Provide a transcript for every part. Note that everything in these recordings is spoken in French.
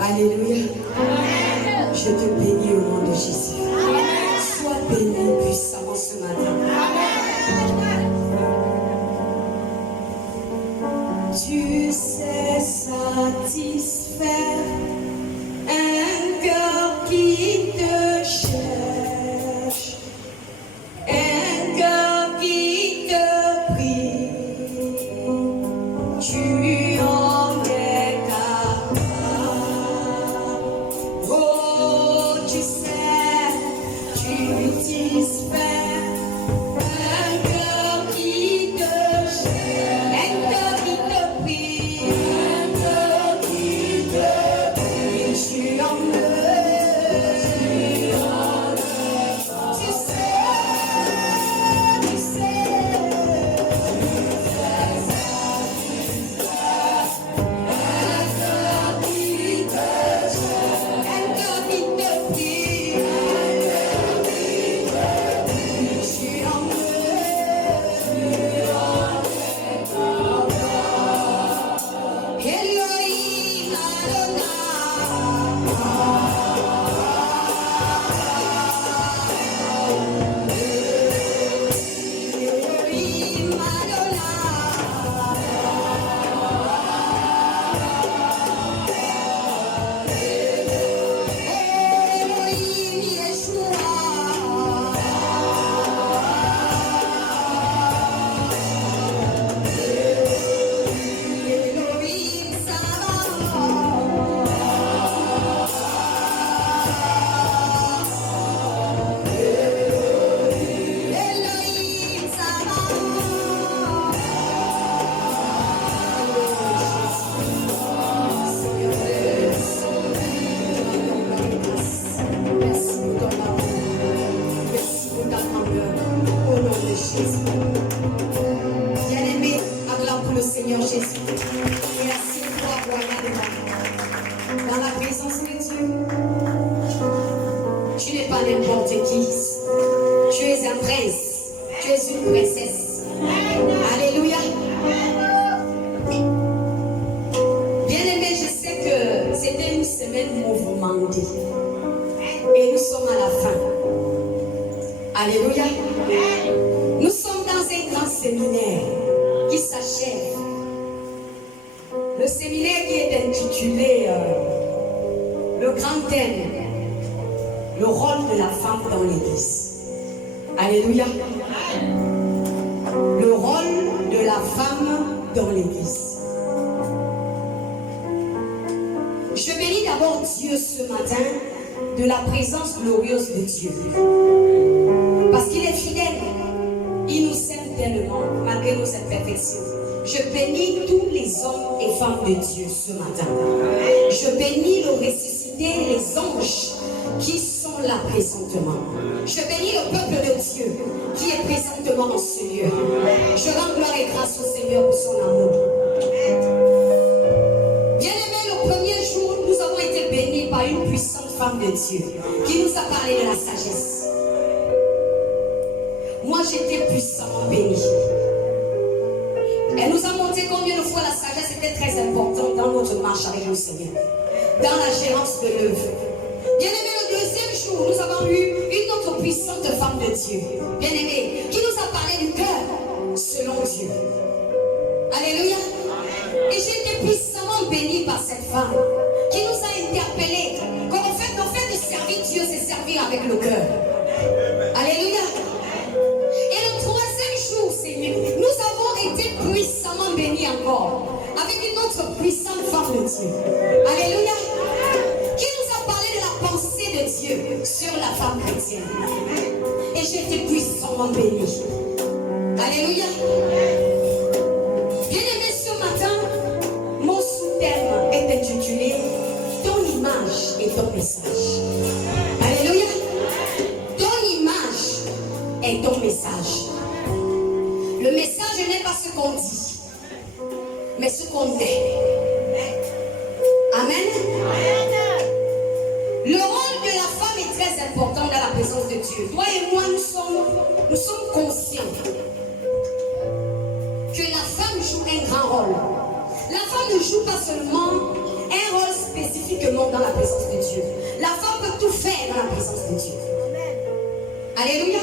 Alléluia. Je te bénis au nom de Jésus. Sois béni puissamment ce matin. Tu sais satisfaire un cœur qui te cherche, un cœur qui te prie. Tu en es capable. Oh, tu sais, tu satisfais un cœur qui te cherche, un cœur qui te prie, un cœur qui te prie. Tu en es, tu sais, tu sais. Bien-aimé, acclame pour le Seigneur Jésus. Et assieds-toi royalement dans la présence de Dieu. Tu n'es pas n'importe qui. Tu es un prince. Tu es une princesse. Alléluia. Bien-aimé, je sais que c'était une semaine mouvementée. Et nous sommes à la fin. Alléluia. Nous sommes dans un grand séminaire qui s'achève. Le séminaire qui est intitulé le grand thème, le rôle de la femme dans l'église. Alléluia. Le rôle de la femme dans l'église. Je bénis d'abord Dieu ce matin de la présence glorieuse de Dieu. Parce qu'il est fidèle. Il nous aime tellement, malgré nos imperfections. Je bénis tous les hommes et femmes de Dieu ce matin. Je bénis le ressuscité, les anges qui sont là présentement. Je bénis le peuple de Dieu qui est présentement dans ce lieu. Je rends gloire et grâce au Seigneur pour son amour. Bien-aimés, le premier jour, nous avons été bénis par une puissante femme de Dieu qui nous a parlé de la sagesse. Moi, j'étais puissamment bénie. Elle nous a montré combien de fois la sagesse était très importante dans notre marche avec le Seigneur, dans la gérance de l'œuvre. Bien-aimé, le deuxième jour, nous avons eu une autre puissante femme de Dieu, bien-aimée, qui nous a parlé du cœur selon Dieu. Alléluia. Et j'ai été puissamment bénie par cette femme qui nous a interpellés. Qu'en fait, de servir Dieu, c'est servir avec le cœur. Alléluia. Et le troisième jour, Seigneur, nous avons été puissamment bénis encore avec une autre puissante femme de Dieu. Alléluia. Qui nous a parlé de la pensée de Dieu sur la femme chrétienne. Et j'ai été puissamment bénie. Alléluia. Bien-aimé, ce matin, mon sous-thème est intitulé Ton image et ton message. Alléluia. Ton image et ton message. Le message n'est pas ce qu'on dit, mais ce qu'on est. Amen. Le rôle de la femme est très important dans la présence de Dieu. Toi et moi, nous sommes conscients que la femme joue un grand rôle. La femme ne joue pas seulement un rôle spécifiquement dans la présence de Dieu. La femme peut tout faire dans la présence de Dieu. Alléluia.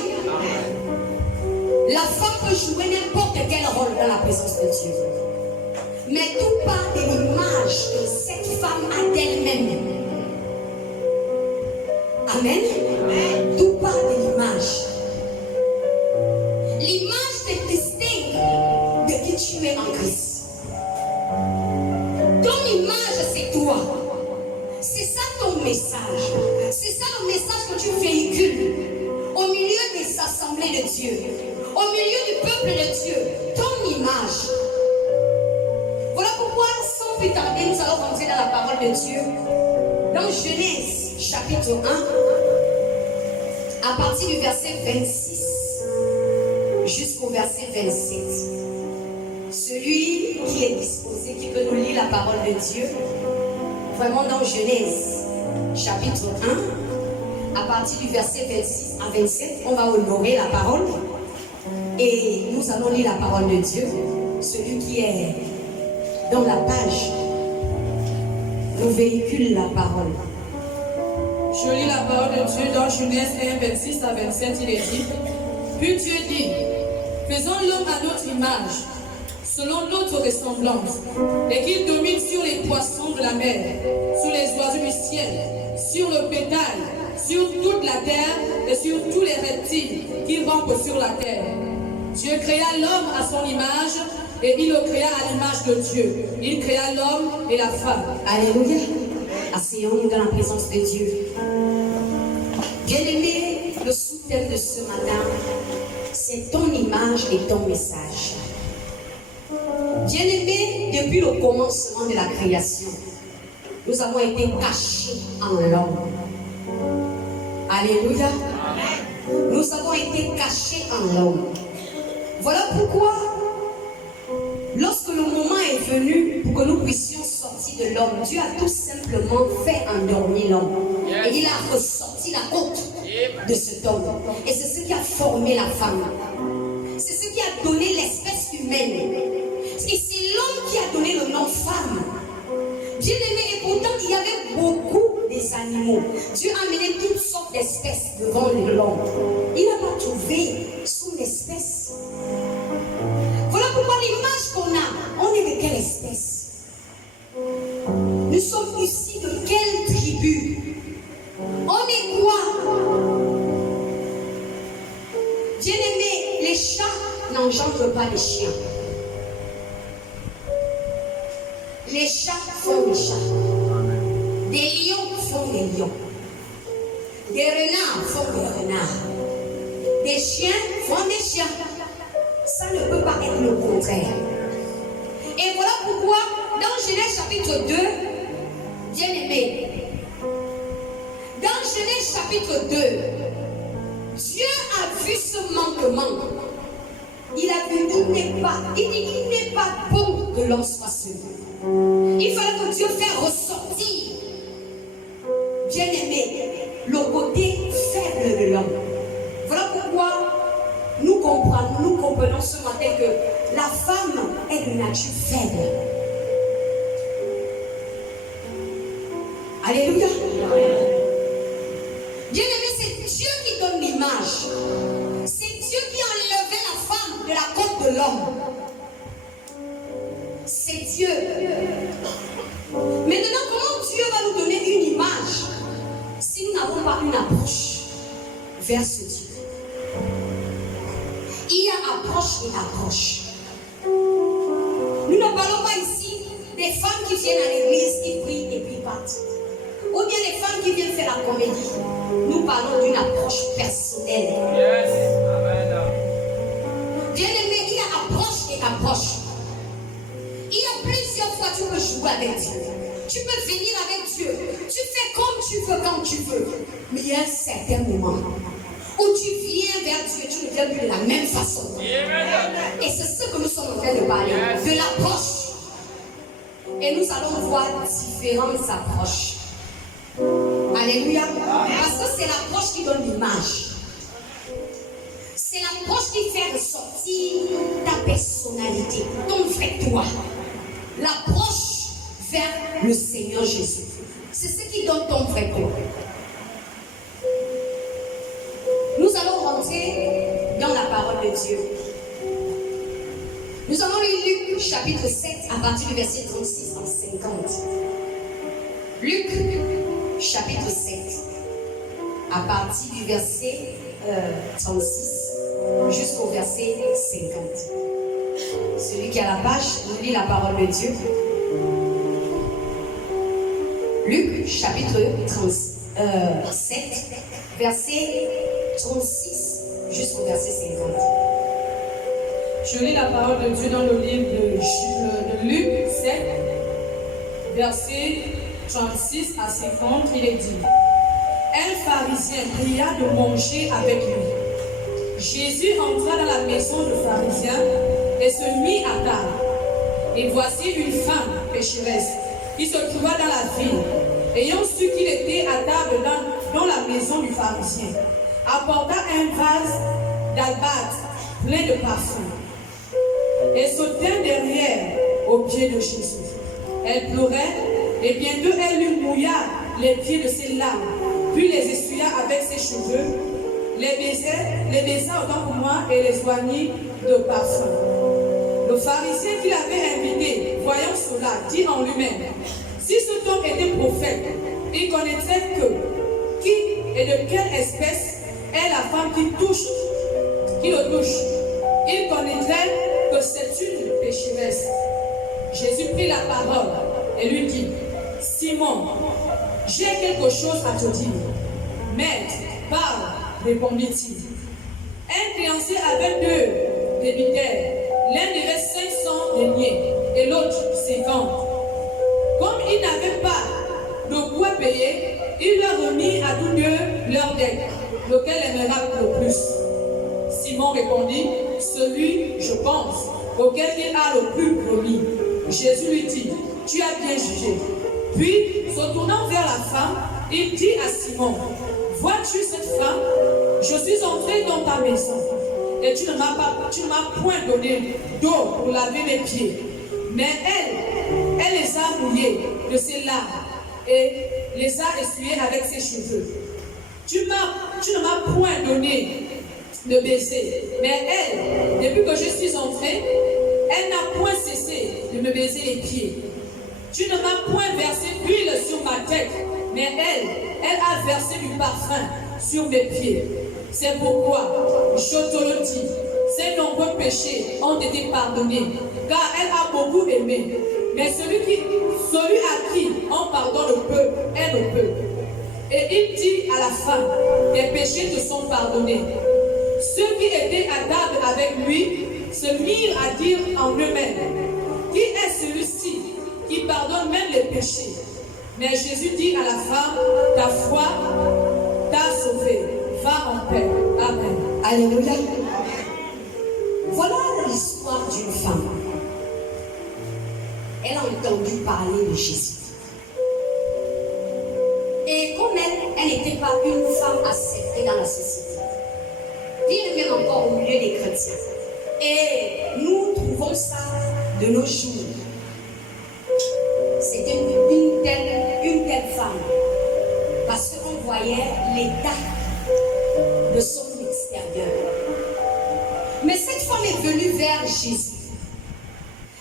La femme peut jouer n'importe quel rôle dans la présence de Dieu. Mais tout part de l'image que cette femme a d'elle-même. Amen. Tout part de l'image. L'image te distingue de qui tu es en Christ. Ton image, c'est toi. C'est ça ton message. C'est ça le message que tu véhicules au milieu des assemblées de Dieu, au milieu du peuple de Dieu. Ton image. Voilà pourquoi, sans plus tarder, nous allons rentrer dans la parole de Dieu. Dans Genèse, chapitre 1, à partir du verset 26 jusqu'au verset 27. Celui qui est disposé, qui peut nous lire la parole de Dieu, vraiment dans Genèse, chapitre 1, à partir du verset 26 à 27, on va honorer la parole et nous allons lire la parole de Dieu. Celui qui est dans la page nous véhicule la parole. Je lis la parole de Dieu dans Genèse 1, 26 à 27, il est dit: Puis Dieu dit, faisons l'homme à notre image, selon notre ressemblance, et qu'il domine sur les poissons de la mer, sur les oiseaux du ciel, sur le bétail, sur toute la terre et sur tous les reptiles qui rampent sur la terre. Dieu créa l'homme à son image, et il le créa à l'image de Dieu. Il créa l'homme et la femme. Alléluia. Asseyons-nous dans la présence de Dieu. Bien-aimé, le sous-thème de ce matin, c'est ton image et ton message. Bien-aimé, depuis le commencement de la création, nous avons été cachés en l'homme. Alléluia. Nous avons été cachés en l'homme. Voilà pourquoi, lorsque le moment est venu pour que nous puissions sortir de l'homme, Dieu a tout simplement fait endormir l'homme. Et il a ressorti la côte de cet homme. Et c'est ce qui a formé la femme. C'est ce qui a donné l'espèce humaine. Et c'est l'homme qui a donné le nom femme. Bien aimé, et pourtant il y avait beaucoup des animaux. Dieu a amené toutes sortes d'espèces devant l'homme. Il n'a pas trouvé son espèce. Voilà pourquoi l'image qu'on a, on est de quelle espèce? Nous sommes issus de quelle tribu? On est quoi? Bien aimé, les chats n'engendrent pas les chiens. Les chats font des chats. Des lions font des lions. Des renards font des renards. Des chiens font des chiens. Ça ne peut pas être le contraire. Et voilà pourquoi, dans Genèse chapitre 2, bien aimé, dans Genèse chapitre 2, Dieu a vu ce manquement. Il a vu, il n'est pas bon que l'homme soit seul. Il fallait que Dieu fasse ressortir, bien aimé, le côté faible de l'homme. Voilà pourquoi nous comprenons ce matin que la femme est de nature faible. Alléluia. Bien aimé, c'est Dieu qui donne l'image. C'est Dieu qui a enlevé la femme de la côte de l'homme. C'est Dieu. Maintenant, comment Dieu va nous donner une image si nous n'avons pas une approche vers ce Dieu? Il y a approche et approche. Nous ne parlons pas ici des femmes qui viennent à l'église, qui prient et puis partent. Ou bien des femmes qui viennent faire la comédie. Nous parlons d'une approche personnelle. Yes. Amen. Bien aimé, il y a approche et approche. Il y a plusieurs fois tu peux jouer avec Dieu. Tu peux venir avec Dieu. Tu fais comme tu veux, quand tu veux. Mais il y a un certain moment où tu viens vers Dieu et tu ne viens plus de la même façon. Et c'est ce que nous sommes en train de parler. De l'approche. Et nous allons voir différentes approches. Alléluia. Parce que c'est l'approche qui donne l'image. C'est l'approche qui fait ressortir ta personnalité, ton vrai toi. L'approche vers le Seigneur Jésus. C'est ce qui donne ton vrai corps. Nous allons rentrer dans la parole de Dieu. Nous allons lire Luc chapitre 7 à partir du verset 36 en 50. Luc chapitre 7 à partir du verset 36 jusqu'au verset 50. Celui qui a la page, nous lit la parole de Dieu. Luc chapitre 7 verset 36 jusqu'au verset 50. Je lis la parole de Dieu dans le livre de Luc 7, versets 36 à 50, il est dit: un pharisien pria de manger avec lui. Jésus entra dans la maison du pharisien et se mit à table. Et voici une femme pécheresse qui se trouva dans la ville, ayant su qu'il était à table dans la maison du pharisien, apporta un vase d'albâtre plein de parfums et se tint derrière aux pieds de Jésus. Elle pleurait et bientôt elle lui mouilla les pieds de ses larmes, puis les essuya avec ses cheveux, les baisa autant pour moi et les soignit de parfum. Le pharisien qui l'avait invité, voyant cela, dit en lui-même: si cet homme était prophète, il connaîtrait qui et de quelle espèce est la femme qui le touche. Il connaîtrait que c'est une pécheresse. Jésus prit la parole et lui dit: Simon, j'ai quelque chose à te dire. Maître, parle, répondit-il. Un créancier avait 2 débiteurs. L'un devait 500 deniers et l'autre 50. Comme il n'avait pas de quoi payer, il leur remit à tous 2 leur dette, lequel aimera le plus. Simon répondit: celui, je pense, auquel il a le plus promis. Jésus lui dit: tu as bien jugé. Puis, se tournant vers la femme, il dit à Simon: vois-tu cette femme? Je suis entré dans ta maison et tu ne m'as point donné d'eau pour laver mes pieds. Mais elle les a mouillés de ses larmes et les a essuyés avec ses cheveux. Tu ne m'as point donné de baiser. Mais elle, depuis que je suis entrée, elle n'a point cessé de me baiser les pieds. Tu ne m'as point versé d'huile sur ma tête, mais elle a versé du parfum sur mes pieds. C'est pourquoi, je te le dis, ses nombreux péchés ont été pardonnés, car elle a beaucoup aimé. Mais celui à qui on pardonne peu, aime peu. Et il dit à la femme: tes péchés te sont pardonnés. Ceux qui étaient à table avec lui se mirent à dire en eux-mêmes: qui est celui-ci qui pardonne même les péchés? Mais Jésus dit à la femme: ta foi t'a sauvée, va en paix. Amen. Alléluia. Voilà l'histoire d'une femme. Elle a entendu parler de Jésus. Et comme elle n'était pas une femme acceptée dans la société, bien même encore au milieu des chrétiens. Et nous trouvons ça de nos jours. C'était une telle femme. Parce qu'on voyait l'état de son extérieur. Mais cette femme est venue vers Jésus.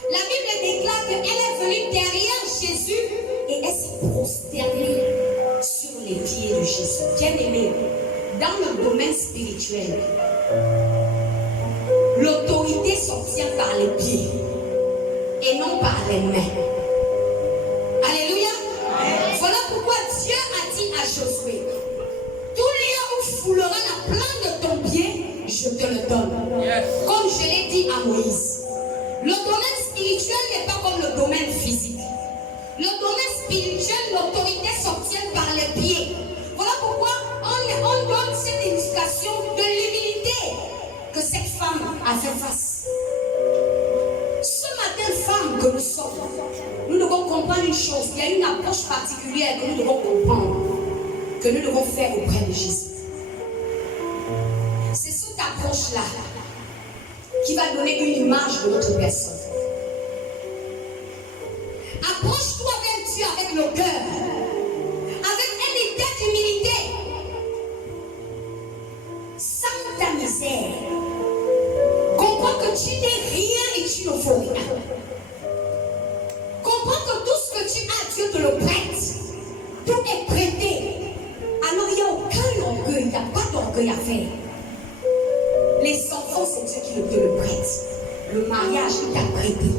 La Bible déclare qu'elle est venue derrière Jésus et elle s'est prosternée sur les pieds de Jésus. Bien-aimé, dans le domaine spirituel, l'autorité s'obtient par les pieds et non par les mains. Alléluia. Voilà pourquoi Dieu a dit à Josué: tout lieu où foulera la plante de ton pied, je te le donne. Yes. Comme je l'ai dit à Moïse. Le domaine spirituel n'est pas comme le domaine physique. Le domaine spirituel, l'autorité s'obtient par les pieds. Voilà pourquoi on donne cette indication de l'humilité que cette femme a fait face. Ce matin, femme que nous sommes, nous devons comprendre une chose. Il y a une approche particulière que nous devons comprendre, que nous devons faire auprès de Jésus. C'est cette approche-là qui va donner une image de notre personne. Approche-toi te le prête. Tout est prêté. Alors il n'y a aucun orgueil, il n'y a pas d'orgueil à faire. Les enfants, c'est Dieu qui te le prête. Le mariage, il t'a prêté.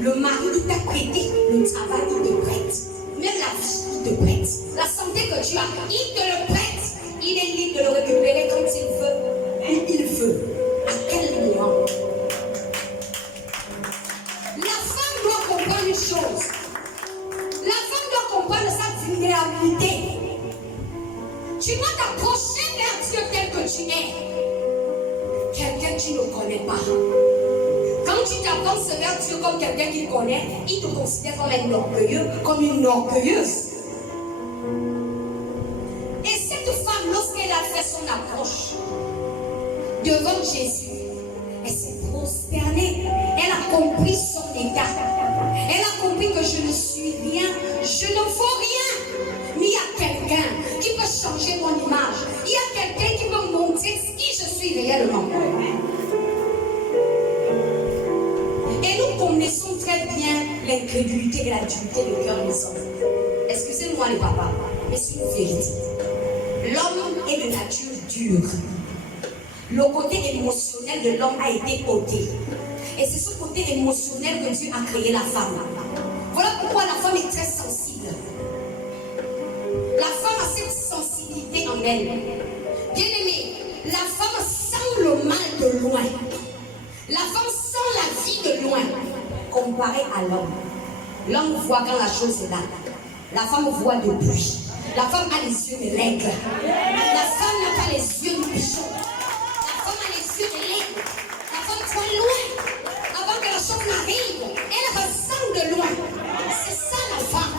Le mari, il t'a prêté. Le travail, il te prête. Même la vie, il te prête. La santé que tu as, il te le prête. Il est libre de le récupérer quand il veut. Il veut. À quel moment? La femme doit comprendre une chose. La femme doit comprendre sa vulnérabilité. Tu dois t'approcher vers Dieu tel que tu es. Quelqu'un que tu ne connais pas. Quand tu t'approches vers Dieu comme quelqu'un qu'il connaît, il te considère comme un orgueilleux, comme une orgueilleuse. Et cette femme, lorsqu'elle a fait son approche devant Jésus, elle s'est prosternée. Elle a compris son état. Elle a compris que je ne suis rien, je ne vaux rien. Mais il y a quelqu'un qui peut changer mon image. Il y a quelqu'un qui peut montrer qui je suis réellement. Et nous connaissons très bien l'incrédulité et la dureté de cœur des hommes. Excusez-moi les papas, mais c'est une vérité. L'homme est de nature dure. Le côté émotionnel de l'homme a été ôté. Et c'est ce côté émotionnel que Dieu a créé la femme. Voilà pourquoi la femme est très sensible. La femme a cette sensibilité en elle. Bien aimé, la femme sent le mal de loin. La femme sent la vie de loin. Comparé à l'homme. L'homme voit quand la chose est là. La femme voit depuis. La femme a les yeux de l'aigle. La femme n'a pas les yeux du pigeon. La femme a les yeux de l'aigle. La femme voit loin. Avant que la chose n'arrive, elle ressent de loin. C'est ça la femme.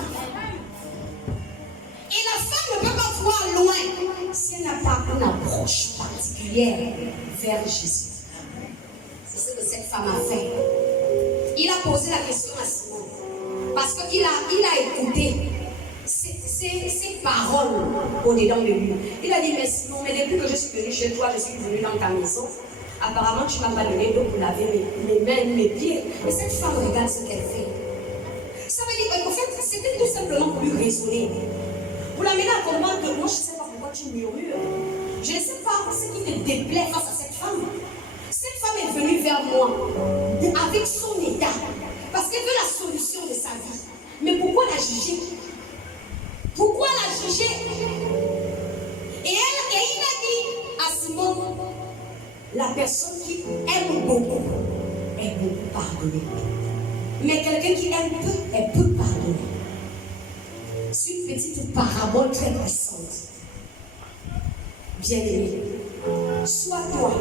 Et la femme ne peut pas voir loin si elle n'a pas une approche particulière vers Jésus. C'est ce que cette femme a fait. Il a posé la question à Simon. Parce qu'il a écouté ces paroles au-dedans de lui. Il a dit, mais Simon, mais depuis que je suis venu chez toi, je suis venu dans ta maison. Apparemment, tu ne m'as pas donné d'eau pour laver mes mains, mes pieds. Et cette femme regarde ce qu'elle fait. Ça veut dire qu'en fait, c'était tout simplement pour lui raisonner. Pour l'amener à comprendre que moi, je ne sais pas pourquoi tu murmures. Je ne sais pas ce qui te déplaît face à cette femme. Cette femme est venue vers moi avec son état. Parce qu'elle veut la solution de sa vie. Mais pourquoi la juger? Pourquoi la juger? Et il a dit à Simon, la personne qui aime beaucoup est beaucoup pardonnée. Mais quelqu'un qui aime peu, elle peut pardonner. C'est une petite parabole très puissante. Bien-aimé, sois toi.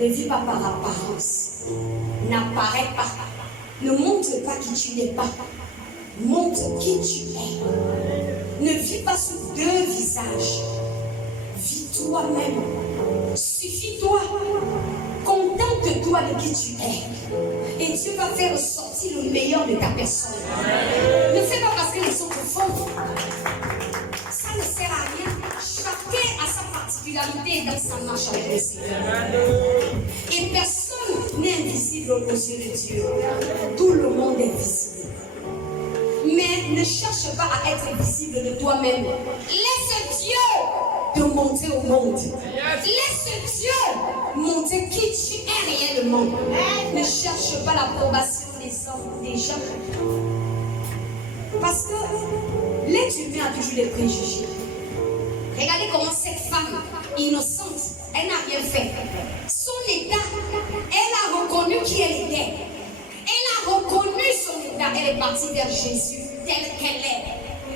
Ne vis pas par apparence. N'apparais pas. Ne montre pas qui tu n'es pas. Montre qui tu es. Ne vis pas sous deux visages. Vis toi-même. Suffis-toi. Contente-toi de qui tu es. Et Dieu va faire ressortir le meilleur de ta personne. Ne fais pas parce que les autres font. Ça ne sert à rien. Chacun a sa particularité dans sa marche avec le Seigneur. Et personne n'est invisible aux yeux de Dieu. Tout le monde est visible. Mais ne cherche pas à être visible de toi-même. Laisse Dieu te montrer au monde. Laisse Dieu montrer qui tu es réellement. Ne cherche pas l'approbation des hommes, des gens. Parce que l'être humain a toujours des préjugés. Regardez comment cette femme innocente, elle n'a rien fait. Son état, elle a reconnu qui elle était. Elle a reconnu son état. Elle est partie vers Jésus telle qu'elle est.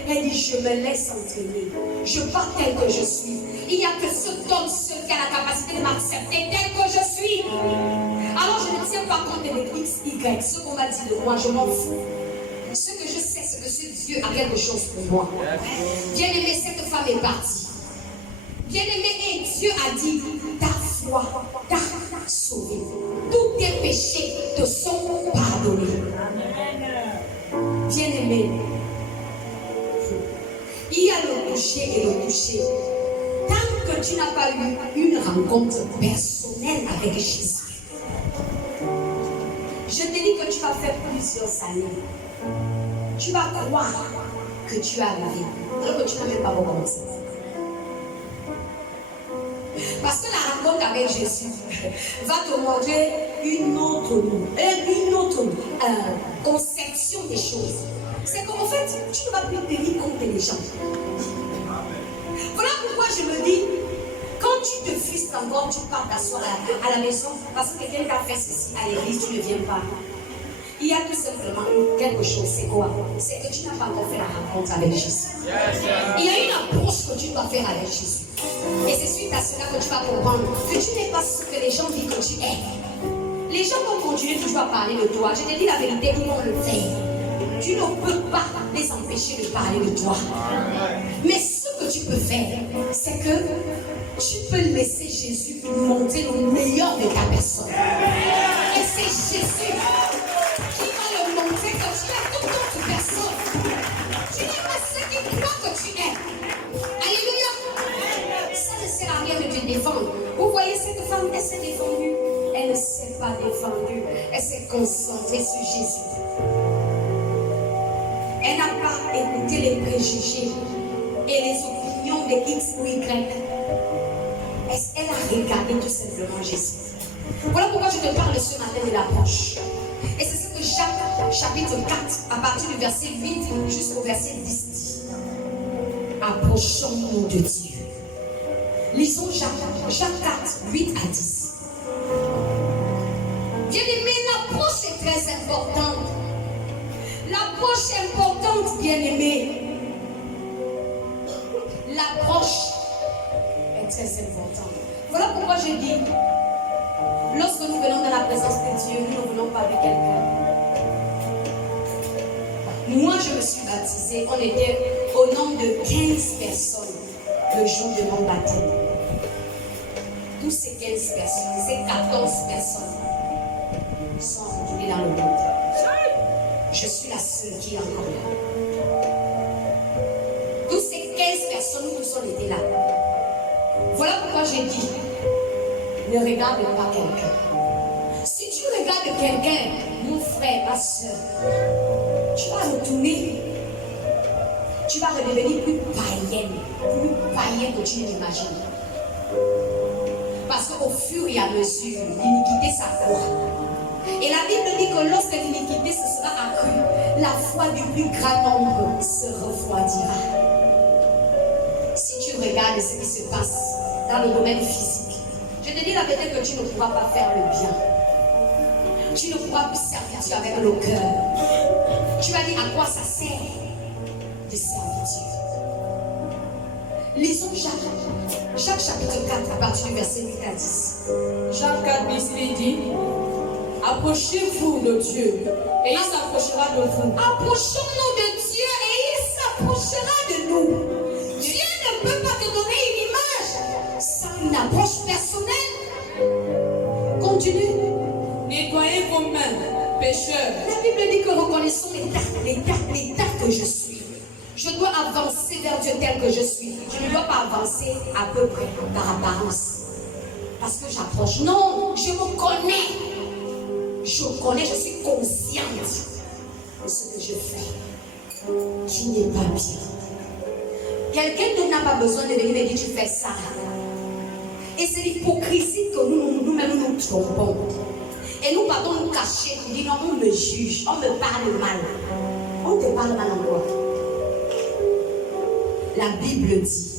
Elle dit, je me laisse entraîner. Je pars tel que je suis. Il n'y a que cet homme seul qui a la capacité de m'accepter tel que je suis. Alors je ne tiens pas compte de X, Y. Ce qu'on m'a dit de moi, je m'en fous. Ce que je sais, c'est que ce Dieu a quelque chose pour moi. Bien-aimé, cette femme est partie. Bien-aimé, et Dieu a dit, ta foi t'a sauvé. Tous tes péchés te sont pardonnés. Bien-aimé, il y a le toucher et le toucher. Tant que tu n'as pas eu une rencontre personnelle avec Jésus, je te dis que tu vas faire plusieurs années. Tu vas croire que tu as arrivé, alors que tu n'as même pas recommencé. Parce que la rencontre avec Jésus va te montrer une autre conception des choses. C'est qu'en fait, tu ne vas plus tenir compte des gens. Voilà pourquoi je me dis, quand tu te frustres encore, tu pars t'asseoir à la maison, parce que quelqu'un t'a fait ceci à l'église, tu ne viens pas. Il y a tout simplement quelque chose, c'est quoi? C'est que tu n'as pas encore fait la rencontre avec Jésus. Il y a une approche que tu dois faire avec Jésus. Et c'est suite à cela que tu vas comprendre que tu n'es pas ce que les gens disent que tu es. Les gens vont continuer toujours à parler de toi. Je te dis la vérité, ils vont le faire. Tu ne peux pas les empêcher de parler de toi. Mais ce que tu peux faire, c'est que tu peux laisser Jésus montrer le meilleur de ta personne. Et c'est Jésus qui va le montrer que tu es toute autre personne. Tu n'es pas ce qu'il croit que tu es. Alléluia. Ça ne sert à rien de te défendre. Vous voyez cette femme, elle s'est défendue. Elle ne s'est pas défendue. Elle s'est concentrée sur Jésus. Elle n'a pas écouté les préjugés et les opinions de X ou Y. Elle a regardé tout simplement Jésus. Voilà pourquoi je te parle ce matin de l'approche. Et c'est ce que Jacques, chapitre 4, à partir du verset 8 jusqu'au verset 10 dit. Approchons-nous de Dieu. Lisons Jacques 4, 8 à 10. Bien-aimé, l'approche est très importante. L'approche est importante, bien-aimé. L'approche est très importante. Voilà pourquoi je dis, lorsque nous venons dans la présence de Dieu, nous ne venons pas de quelqu'un. Moi, je me suis baptisée, on était au nombre de 15 personnes le jour de mon baptême. Tous ces 15 personnes, ces 14 personnes sont retournées dans le monde. Je suis la seule qui est encore là. Tous ces 15 personnes, nous tous on était là. Voilà pourquoi j'ai dit, ne regarde pas quelqu'un. Si tu regardes quelqu'un, mon frère, ma soeur, tu vas retourner. Tu vas redevenir plus païenne que tu n'imagines. Parce qu'au fur et à mesure, l'iniquité s'accroît. Et la Bible dit que lorsque l'iniquité se sera accrue, la foi du plus grand nombre se refroidira. Si tu regardes ce qui se passe dans le domaine physique, je te dis la vérité que tu ne pourras pas faire le bien. Tu ne pourras plus servir Dieu avec le cœur. Tu vas dire à quoi ça sert de servir Dieu. Lisons Jacques chapitre 4 à partir du verset 8 à 10. Jacques 4, ici il dit, approchez-vous de Dieu et il s'approchera de vous. Approchons-nous de Dieu et il s'approchera de nous. Dieu ne peut pas te donner une image sans une approche personnelle. Continue. Nettoyez vos mains, pécheurs. La Bible dit que reconnaissons l'état que je suis. Je dois avancer vers Dieu tel que je suis. Je ne dois pas avancer à peu près par apparence. Parce que j'approche. Non, je me connais. Je suis consciente de ce que je fais. Tu n'es pas bien. Quelqu'un n'a pas besoin de venir me dire tu fais ça. Et c'est l'hypocrisie que nous-mêmes nous trompons. Et nous partons nous cacher pour dire non, on me juge, on me parle mal. On te parle mal en quoi? La Bible dit,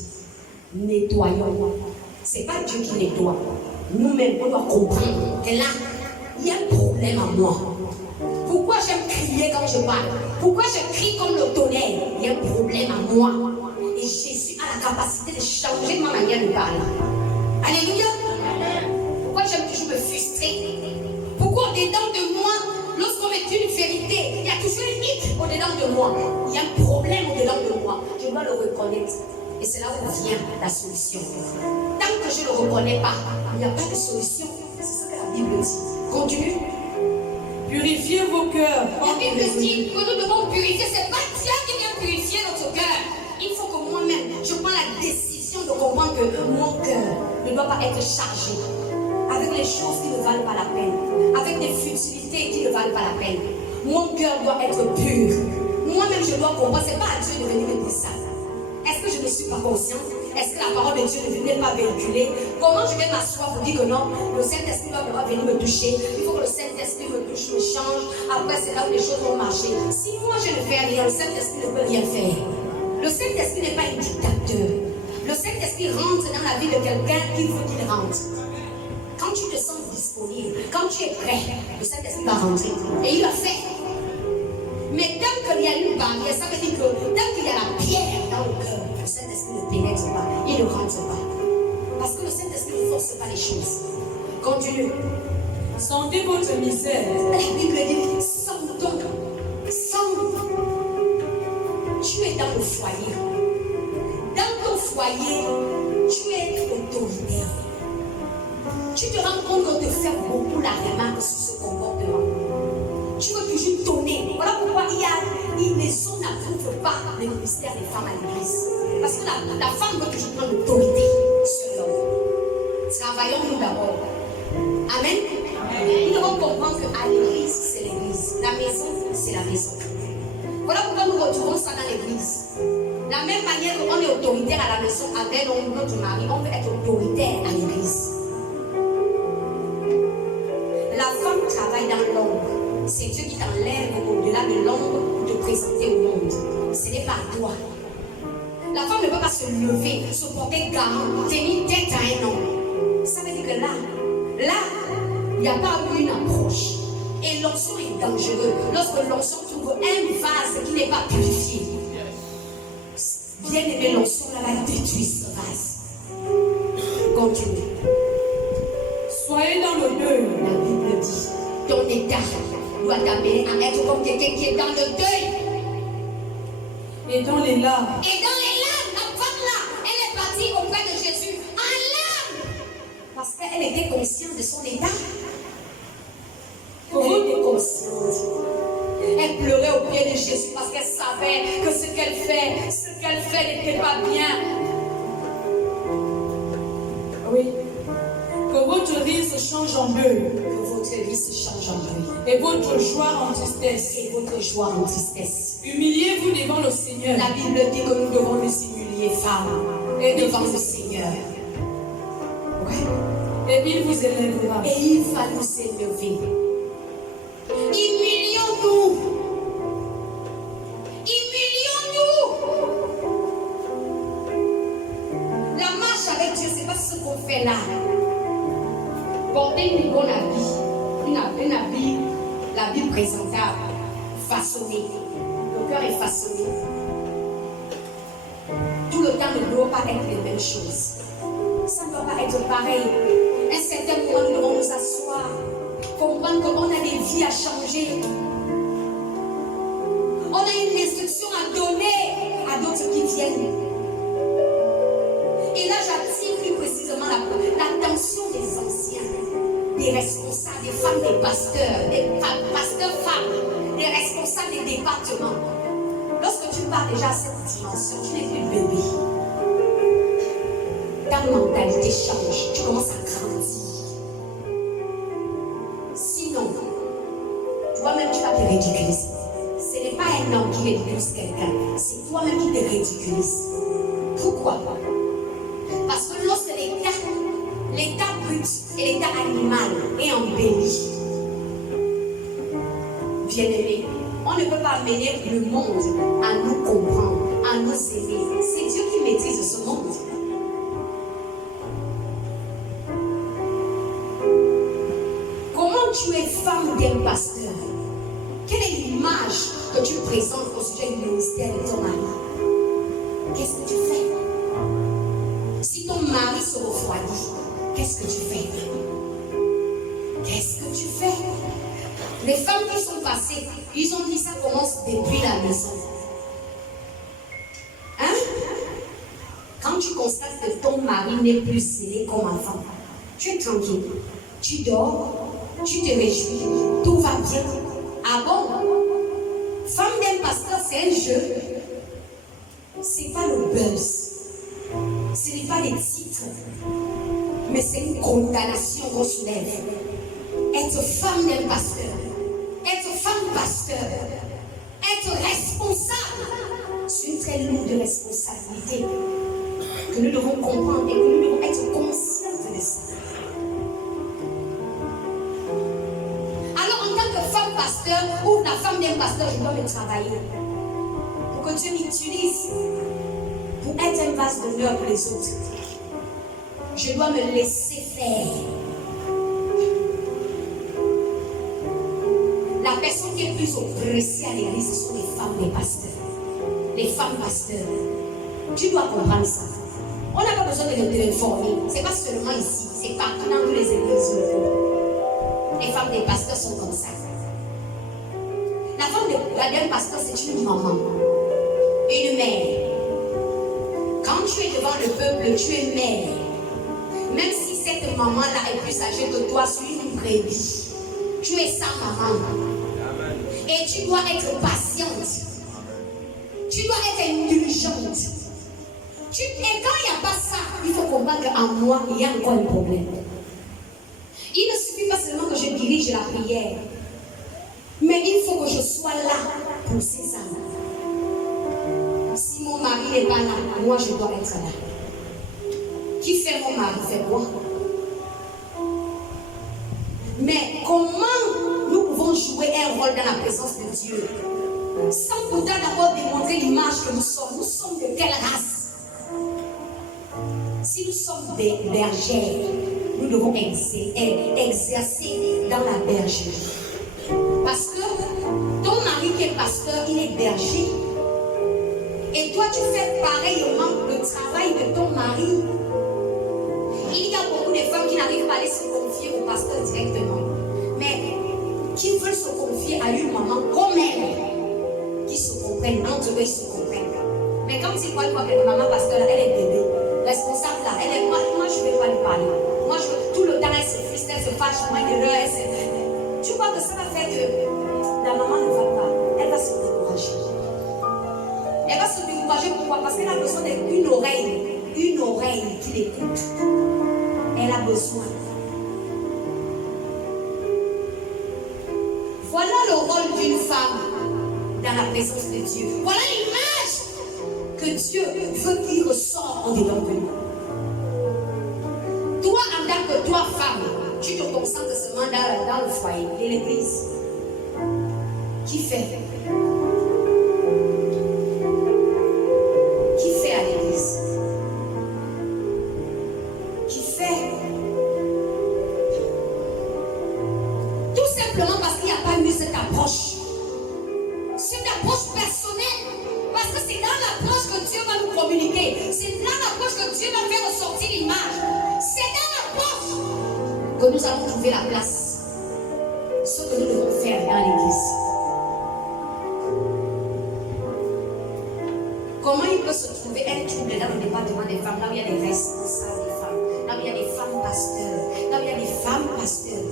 nettoyons. C'est pas Dieu qui nettoie. Nous-mêmes, on doit comprendre que là, il y a un problème en moi. Pourquoi j'aime crier quand je parle? Pourquoi je crie comme le tonnerre? Il y a un problème en moi. Et Jésus a la capacité de changer ma manière de parler. Alléluia. Pourquoi j'aime toujours me frustrer? Pourquoi au-dedans de moi, lorsqu'on me dit une vérité, il y a toujours une hic au-dedans de moi. Il y a un problème au-dedans de moi. Je dois le reconnaître. Et c'est là où vient la solution. Tant que je ne le reconnais pas, il n'y a pas de solution. C'est ce que la Bible dit. Continue. Purifiez vos cœurs. La Bible dit que nous devons purifier. Ce n'est pas Dieu qui vient purifier notre cœur. Il faut que moi-même, je prenne la décision de comprendre que mon cœur ne doit pas être chargé avec les choses qui ne valent pas la peine, avec des futilités qui ne valent pas la peine. Mon cœur doit être pur. moi-même je dois comprendre, c'est pas à Dieu de venir me dire ça. Est-ce que je ne suis pas consciente? Est-ce que la parole de Dieu n'est pas véhiculée? Comment je vais m'asseoir pour dire que non, le Saint-Esprit va venir me toucher? Il faut que le Saint-Esprit me touche, me change. Après, c'est là où les choses vont marcher. Si moi je ne fais rien, le Saint-Esprit ne peut rien faire. Le Saint-Esprit n'est pas un dictateur. Le Saint-Esprit rentre dans la vie de quelqu'un, il faut qu'il rentre. Quand tu te sens disponible, quand tu es prêt, le Saint-Esprit va rentrer. Et il va faire. Mais tant qu'il y a une barrière, ça veut dire que tant qu'il y a la pierre dans le cœur, le Saint-Esprit ne pénètre pas, il ne rentre pas. Parce que le Saint-Esprit ne force pas les choses. Continue. Sentez votre misère. La Bible dit, sentons. Tu es dans le foyer. Dans ton foyer, tu es autoritaire. Tu te rends compte qu'on te fait beaucoup la remarque sur ce comportement. Tu veux toujours donner. Voilà pourquoi les hommes n'approuvent pas le ministère des femmes à l'église. Parce que la femme veut toujours prendre l'autorité sur l'homme. Travaillons-nous d'abord. Amen. Nous devons comprendre qu'à l'église, c'est l'église. La maison, c'est la maison. Voilà pourquoi nous retrouvons ça dans l'église. La même manière qu'on est autoritaire à la maison avec notre mari, on veut être autoritaire à l'église. La femme travaille dans l'ombre. C'est Dieu qui t'enlève au-delà de l'ombre pour te présenter au monde. Ce n'est pas toi. La femme ne peut pas se lever, se porter garant, tenir tête à un homme. Ça veut dire que là, il n'y a pas eu une approche. Et l'onction est dangereux. Lorsque l'onction trouve un vase qui n'est pas purifié, bien aimé, l'onction là va détruire ce vase. Continue. Soyez dans le deuil. La Bible dit, ton état doit t'amener à être comme quelqu'un qui est dans le deuil. Et dans les larmes. Et dans les larmes, la femme là, elle est partie auprès de Jésus en larmes. Parce qu'elle était consciente de son état. Elle était consciente. Elle pleurait au pied de Jésus parce qu'elle savait que ce qu'elle fait n'était pas bien. Oui. Que votre rire se change en deuil. Que votre vie se change en deuil. Et votre joie en tristesse. Et votre joie en tristesse. Humiliez-vous devant le Seigneur. La Bible dit que nous devons nous humilier, femmes, et devant le Seigneur. Ouais. Et il vous élèvera. Et il va nous élever. Humilions-nous. La marche avec Dieu, c'est pas ce qu'on fait là. Porter une bonne habit, un habit, l'habit présentable, façonné. Le cœur est façonné. Tout le temps ne doit pas être les mêmes choses. Ça ne doit pas être pareil. Un certain moment, nous devons nous asseoir, comprendre qu'on a des vies à changer. On a une instruction à donner à d'autres qui viennent. Et là, j'attire plus précisément l'attention des anciens, des responsables, des femmes, des pasteurs femmes, des responsables des départements. Lorsque tu pars déjà à cette dimension, tu n'es plus bébé. Ta mentalité change, tu commences à grandir. Sinon, toi-même tu vas te ridiculiser. Ce n'est pas un homme qui ridiculise quelqu'un, c'est toi-même qui te ridiculises. Pourquoi? Parce que lorsque l'état brut et l'état animal est embelli, bien aimé, on ne peut pas amener le monde à nous comprendre, à nous aimer. C'est Dieu qui maîtrise ce monde. Comment tu es femme d'un pasteur? Quelle est l'image que tu présentes au sujet du ministère de ton mari? Qu'est-ce que tu fais? Si ton mari se refroidit, qu'est-ce que tu fais? Qu'est-ce que tu fais? Les femmes qui sont passées, ils ont dit ça commence depuis la maison. Hein? Quand tu constates que ton mari n'est plus zélé comme avant, tu es tranquille. Tu dors, tu te réjouis, tout va bien. Ah bon? Femme d'un pasteur, c'est un jeu. C'est pas le buzz. Ce n'est pas les titres. Mais c'est une condamnation qu'on soulève. Être femme d'un pasteur, être femme pasteur, être responsable. C'est une très lourde responsabilité que nous devons comprendre et que nous devons être conscients de ça. Alors en tant que femme pasteur ou la femme d'un pasteur, je dois me travailler pour que Dieu m'utilise pour être un vase d'honneur pour les autres. Je dois me laisser faire. La personne qui est plus oppressée à l'église, ce sont les femmes des pasteurs. Les femmes pasteurs. Tu dois comprendre ça. On n'a pas besoin de l'informer. Ce n'est pas seulement ici, c'est partout dans toutes les églises. Les femmes des pasteurs sont comme ça. La femme d'un pasteur, c'est une maman, une mère. Quand tu es devant le peuple, tu es mère. Même si cette maman-là est plus âgée que toi, sur une brebis, tu es sa maman. Et tu dois être patiente. Tu dois être indulgente. Et quand il n'y a pas ça, il faut comprendre qu'en moi, il y a encore un problème. Il ne suffit pas seulement que je dirige la prière, mais il faut que je sois là pour ces âmes. Si mon mari n'est pas là, moi je dois être là. Qui fait mon mari fait quoi? Mais comment nous pouvons jouer un rôle dans la présence de Dieu sans pourtant d'abord démontrer l'image que nous sommes? Nous sommes de quelle race? Si nous sommes des bergères, nous devons exercer dans la bergerie. Parce que ton mari qui est pasteur, il est berger. Et toi, tu fais pareillement le travail de ton mari. Il y a beaucoup de femmes qui n'arrivent pas à aller se confier au pasteur directement, mais qui veulent se confier à une maman comme elle, qui se comprennent, entre eux, ils se comprennent. Mais quand ils voient que la maman pasteur, elle est bébé, responsable là, elle est moi je ne vais pas lui parler. Moi, tout le temps, elle se frustre, elle se fâche, moi, tu vois que ça va faire que la maman ne va pas, elle va se décourager. Elle va se décourager, pourquoi? Parce qu'elle a besoin d'une oreille qui l'écoute. Elle a besoin. Voilà le rôle d'une femme dans la présence de Dieu. Voilà l'image que Dieu veut qu'il ressort en dedans de nous. Toi, en tant que toi, femme, tu te concentres seulement dans le foyer et l'église. Qui fait? Qui fait à l'église? Qui fait? Tout simplement parce qu'il n'y a pas eu cette approche. Cette approche personnelle. Parce que c'est dans l'approche que Dieu va nous communiquer. C'est dans l'approche que Dieu va faire ressortir l'image. C'est dans l'approche que nous allons trouver la place. Ce que nous devons faire dans l'église. Comment il peut se trouver un trouble dans le département des femmes, là où il y a des responsables des femmes, là où il y a des femmes pasteurs, là où il y a des femmes pasteurs.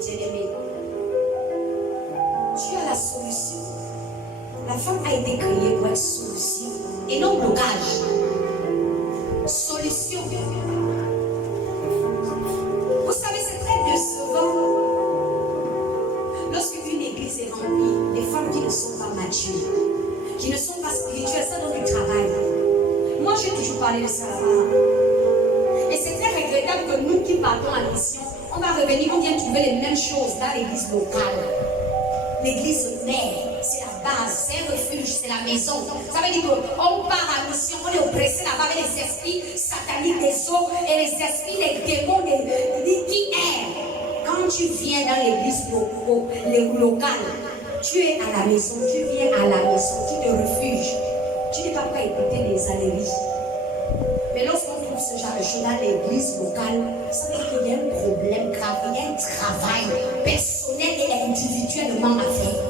Bien-aimé, tu as la solution. La femme a été créée pour être solution et non blocage. Solution. Vous savez, c'est très décevant lorsque une église est remplie, des femmes qui ne sont pas matures, qui ne sont pas spirituelles, ça donne du travail. Moi, j'ai toujours parlé de ça là-bas. Et c'est très regrettable que nous qui partons en mission, on va revenir, on vient trouver les mêmes choses dans l'église locale. L'église mère, c'est la base, c'est un refuge, c'est la maison. Ça veut dire qu'on part en mission, on est oppressé là-bas avec les esprits sataniques des eaux et les esprits des démons qui errent. Quand tu viens dans l'église locale, tu es à la maison, tu viens à la maison, tu te refuges. Tu n'es pas prêt à écouter les aleries. Mais lorsqu'on trouve ce genre de choses dans l'église locale, ça veut dire qu'il y a un problème grave, il y a un travail personnel et individuellement à faire.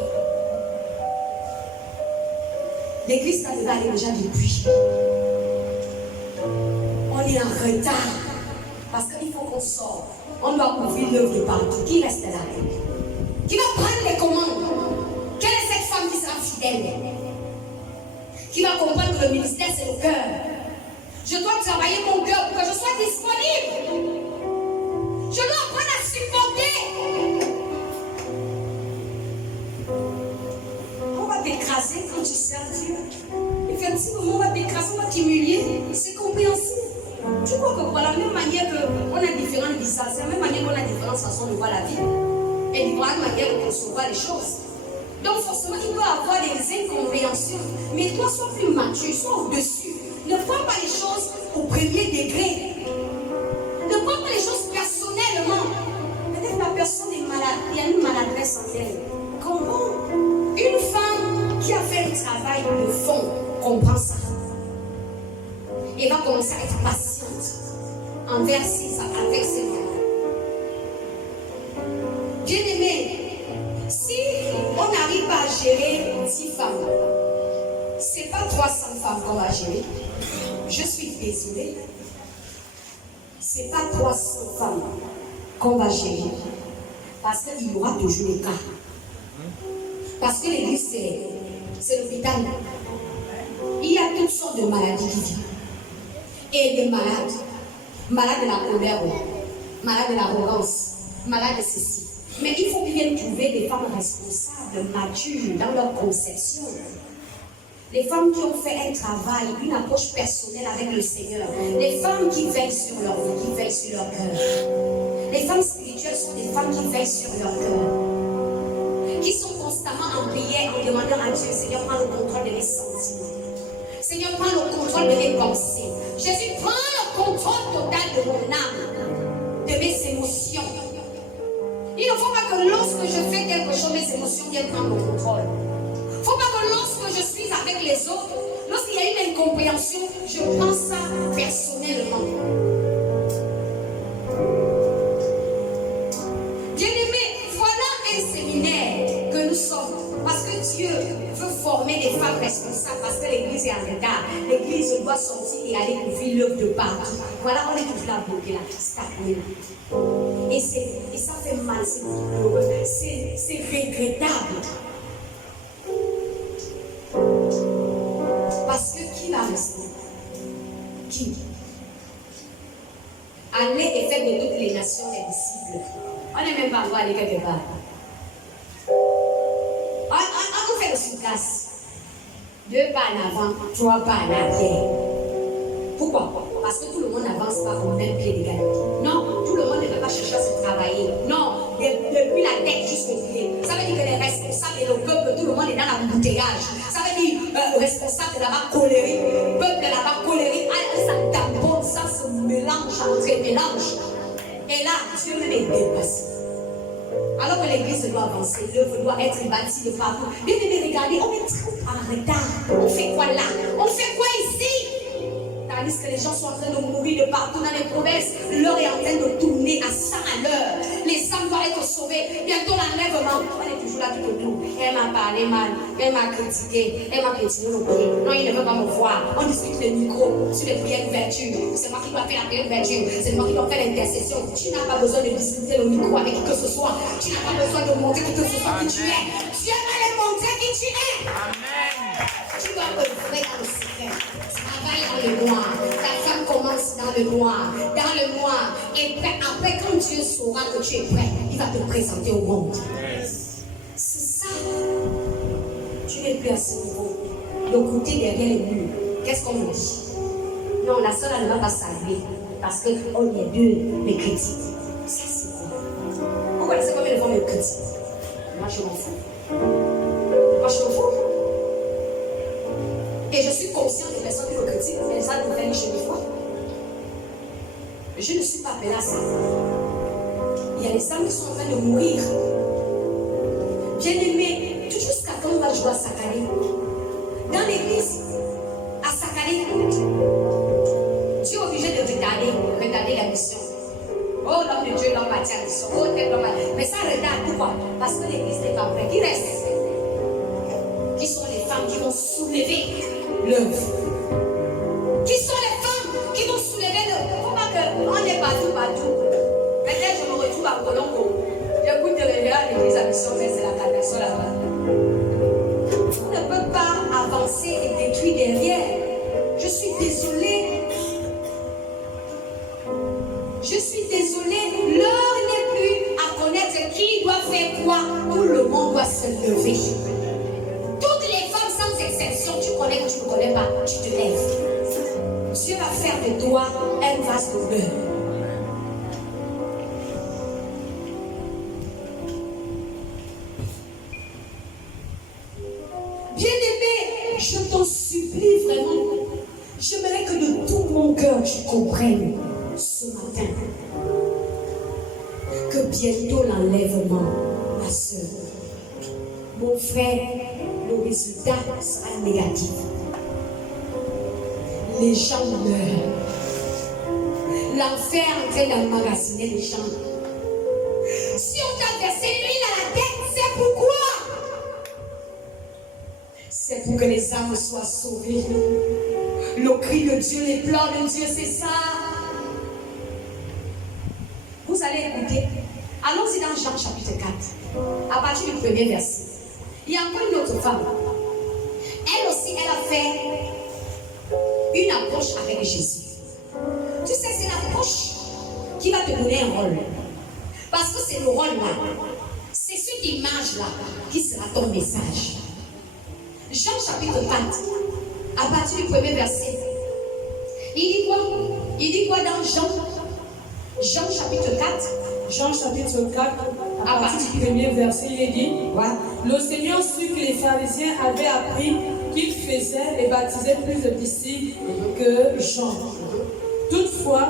L'église là devait aller déjà depuis. On est en retard. Parce qu'il faut qu'on sorte. On doit ouvrir l'œuvre de partout. Qui reste là? Qui va prendre les commandes? Quelle est cette femme qui sera fidèle? Qui va comprendre que le ministère c'est le cœur? Je dois travailler mon cœur pour que je sois disponible. Je dois apprendre à supporter. t'écraser quand tu sers Dieu. Effectivement, on va t'écraser, on va t'humilier. C'est compréhensible. Tu crois que voilà, la même manière qu'on a différentes visages, c'est la même manière qu'on a différentes façons de voir la vie et différentes manières de concevoir les choses. Donc forcément, il doit y avoir des incompréhensions. Mais toi, sois plus mature, sois au-dessus. Ne prends pas les choses au premier degré. Ne prends pas les choses personnellement. Peut-être la personne est malade, il y a une maladresse en elle. Comprends? Une femme qui a fait le travail de fond comprend ça. Et va commencer à être patiente envers avec ses biens. Bien-aimé, si on n'arrive pas à gérer 10 femmes, ce n'est pas 300 femmes qu'on va gérer. Je suis désolée. Ce n'est pas 300 femmes qu'on va gérer. Parce qu'il y aura toujours des cas. Parce que l'église, c'est l'hôpital. Il y a toutes sortes de maladies qui viennent. Et des malades. Malades de la colère, malades de l'arrogance, malades de ceci. Mais il faut bien trouver des femmes responsables, matures dans leur conception. Les femmes qui ont fait un travail, une approche personnelle avec le Seigneur. Les femmes qui veillent sur leur vie, qui veillent sur leur cœur. Les femmes spirituelles sont des femmes qui veillent sur leur cœur. Qui sont constamment en prière, en demandant à Dieu, Seigneur, prends le contrôle de mes sentiments. Seigneur, prends le contrôle de mes pensées. Jésus, prends le contrôle total de mon âme, de mes émotions. Il ne faut pas que lorsque je fais quelque chose, mes émotions viennent prendre le contrôle. Il ne faut pas que lorsque je suis avec les autres, lorsqu'il y a une incompréhension, je prends ça personnellement. Bien-aimés, voilà un séminaire que nous sommes. Parce que Dieu veut former des femmes responsables. Parce que l'église est en retard. L'église doit sortir et aller couvrir l'œuvre de partout. Voilà, on est toujours là bloqué là, stagné. Et ça fait mal, c'est douloureux, c'est regrettable. Parce que qui va rester? Qui? Allez et faites de toutes les nations des disciples. On n'est même pas encore allé quelque part. On fait le sous-classe. 2 pas en avant, 3 pas en arrière. Pourquoi? Parce que tout le monde n'avance pas au même pied d'égalité. Non, tout le monde ne peut pas chercher à se travailler. Non, depuis la tête jusqu'au pied. Ça veut dire que les responsables et le peuple, tout le monde est dans l'embouteillage. Ça veut dire responsable là-bas colérique, peuple là-bas colérique, ça tamponne, ça se mélange, entre-mélange. Et là, Dieu même est dépassé. Alors que l'église doit avancer, l'œuvre doit être bâtie de partout. Bien aimé, regardez, on est trop en retard. On fait quoi là? On fait quoi ici? Tandis que les gens sont en train de mourir de partout dans les provinces, l'heure est en train de tourner à 100 à l'heure. Les âmes doivent être sauvées. Bientôt l'enlèvement. On est toujours là tout autour. Elle m'a parlé mal, elle m'a critiqué, elle m'a piétiné le pied. Non, il ne veut pas me voir. On discute les micros sur les prières d'ouverture. C'est moi qui dois faire la prière d'ouverture. C'est moi qui dois faire l'intercession. Tu n'as pas besoin de discuter le micro avec qui que ce soit. Tu n'as pas besoin de montrer qui que ce soit qui tu es. Dieu va les montrer qui tu es. Amen. Tu dois œuvrer dans le secret. Travaille dans le noir. Ta femme commence dans le noir. Dans le noir. Et après, quand Dieu saura que tu es prêt, il va te présenter au monde. C'est ça. Tu n'es plus à ce niveau. De côté derrière les murs. Qu'est-ce qu'on me dit? Non, la soeur ne va pas saluer. Parce qu'on est deux, les critiques. Ça, c'est quoi? Vous connaissez combien de fois me critiquent? Moi, je m'en fous. Moi, je m'en fous. Et je suis conscient des personnes qui me critiquent, mais ça ne fait chez les fois. Je ne suis pas appelée à ça. Il y a des âmes qui sont en train de mourir. Bien-aimés, jusqu'à quand on va jouer à Sakari? Dans l'église, à Sakari, tu es obligé de regarder la mission. Oh, l'homme de Dieu, l'homme va dire la mission. Oh, tel l'homme va. Mais ça regarde pourquoi? Parce que l'église n'est pas prête. Qui reste? Qui sont les femmes qui vont soulever l'œuvre? Qui sont les femmes qui vont soulever l'œuvre? Il ne faut pas qu'on est partout. Peut-être je me retrouve à Colombo. J'écoute l'église à mission, mais c'est la catastrophe là-bas. On ne peut pas avancer et détruire derrière. Je suis désolée. Je suis désolée. L'heure n'est plus à connaître qui doit faire quoi. Tout le monde doit se lever. Toutes les exception, tu connais ou tu ne connais pas, tu te lèves. Dieu va faire de toi un vase d'honneur. Bien-aimé, je t'en supplie vraiment. J'aimerais que de tout mon cœur tu comprennes ce matin que bientôt l'enlèvement, ma soeur, mon frère, le résultat sera négatif. Les gens meurent. L'enfer est en train d'emmagasiner les gens. Si on t'a versé l'huile à la tête, c'est pourquoi? C'est pour que les âmes soient sauvées. Le cri de Dieu, les plans de Dieu, c'est ça. Vous allez écouter. Allons-y dans Jean chapitre 4, à partir du premier verset. Il y a encore une autre femme. Elle aussi, elle a fait une approche avec Jésus. Tu sais, c'est l'approche qui va te donner un rôle. Parce que c'est le rôle-là. C'est cette image-là qui sera ton message. Jean chapitre 4, à partir du premier verset. Il dit quoi? Il dit quoi dans Jean chapitre 4? Jean chapitre 4, à partir du premier verset, il est dit, le Seigneur sut que les pharisiens avaient appris qu'il faisait et baptisait plus de disciples que Jean. Toutefois,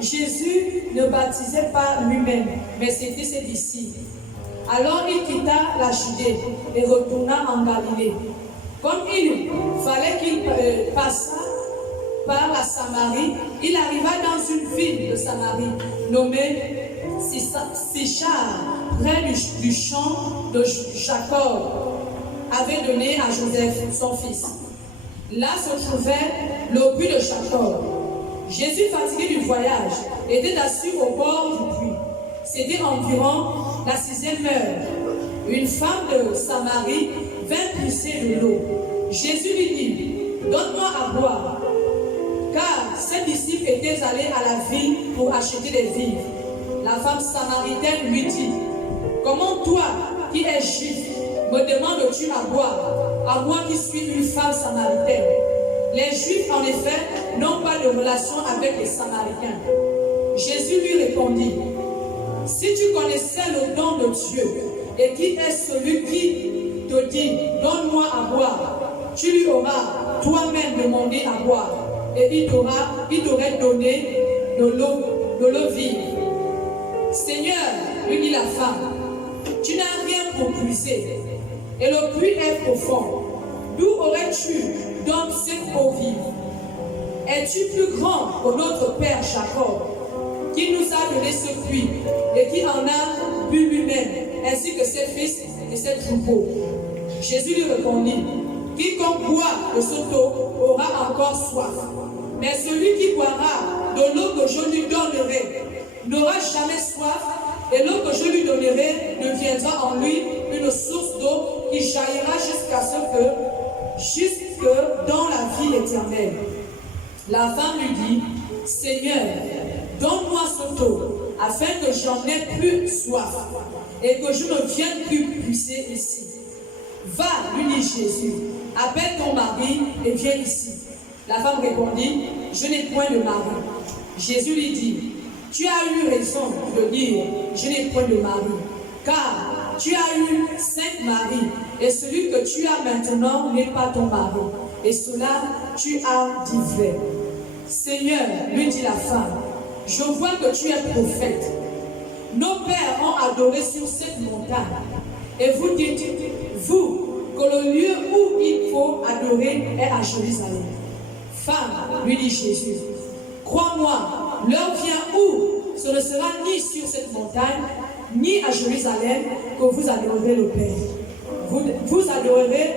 Jésus ne baptisait pas lui-même, mais c'était ses disciples. Alors il quitta la Judée et retourna en Galilée. Comme il fallait qu'il passât par la Samarie, il arriva dans une ville de Samarie nommée Sichar, près du champ de Jacob, avait donné à Joseph son fils. Là se trouvait le puits de Jacob. Jésus, fatigué du voyage, était assis au bord du puits. C'était environ la 6e heure. Une femme de Samarie vint puiser de l'eau. Jésus lui dit, donne-moi à boire. Car ses disciples étaient allés à la ville pour acheter des vivres. La femme samaritaine lui dit, comment toi, qui es juif, me demandes-tu à boire, à moi qui suis une femme samaritaine? Les Juifs, en effet, n'ont pas de relation avec les Samaritains. Jésus lui répondit, si tu connaissais le don de Dieu, et qui est celui qui te dit, donne-moi à boire, tu lui auras toi-même demandé à boire, et il t'aurait donné de l'eau vive. Seigneur, lui dit la femme, tu n'as rien pour puiser, et le puits est profond. D'où aurais-tu donc cette eau vive? Es-tu plus grand que notre père Jacob, qui nous a donné ce puits, et qui en a bu lui-même, ainsi que ses fils et ses troupeaux? Jésus lui répondit, quiconque boit de cette eau aura encore soif, mais celui qui boira de l'eau que je lui donnerai n'aura jamais soif, et l'eau que je lui donnerai deviendra en lui une source d'eau qui jaillira jusque dans la vie éternelle. La femme lui dit, Seigneur, donne-moi cette eau, afin que j'en ai plus soif, et que je ne vienne plus puiser ici. Va, lui dit Jésus, appelle ton mari et viens ici. La femme répondit, je n'ai point de mari. Jésus lui dit, tu as eu raison de dire, je n'ai point de mari, car tu as eu 5 maris, et celui que tu as maintenant n'est pas ton mari, et cela tu as dit vrai. Seigneur, lui dit la femme, je vois que tu es prophète. Nos pères ont adoré sur cette montagne, et vous dites, vous, que le lieu où il faut adorer est à Jérusalem. Femme, lui dit Jésus, crois-moi, l'heure vient où ce ne sera ni sur cette montagne, ni à Jérusalem que vous adorerez le Père. Vous adorerez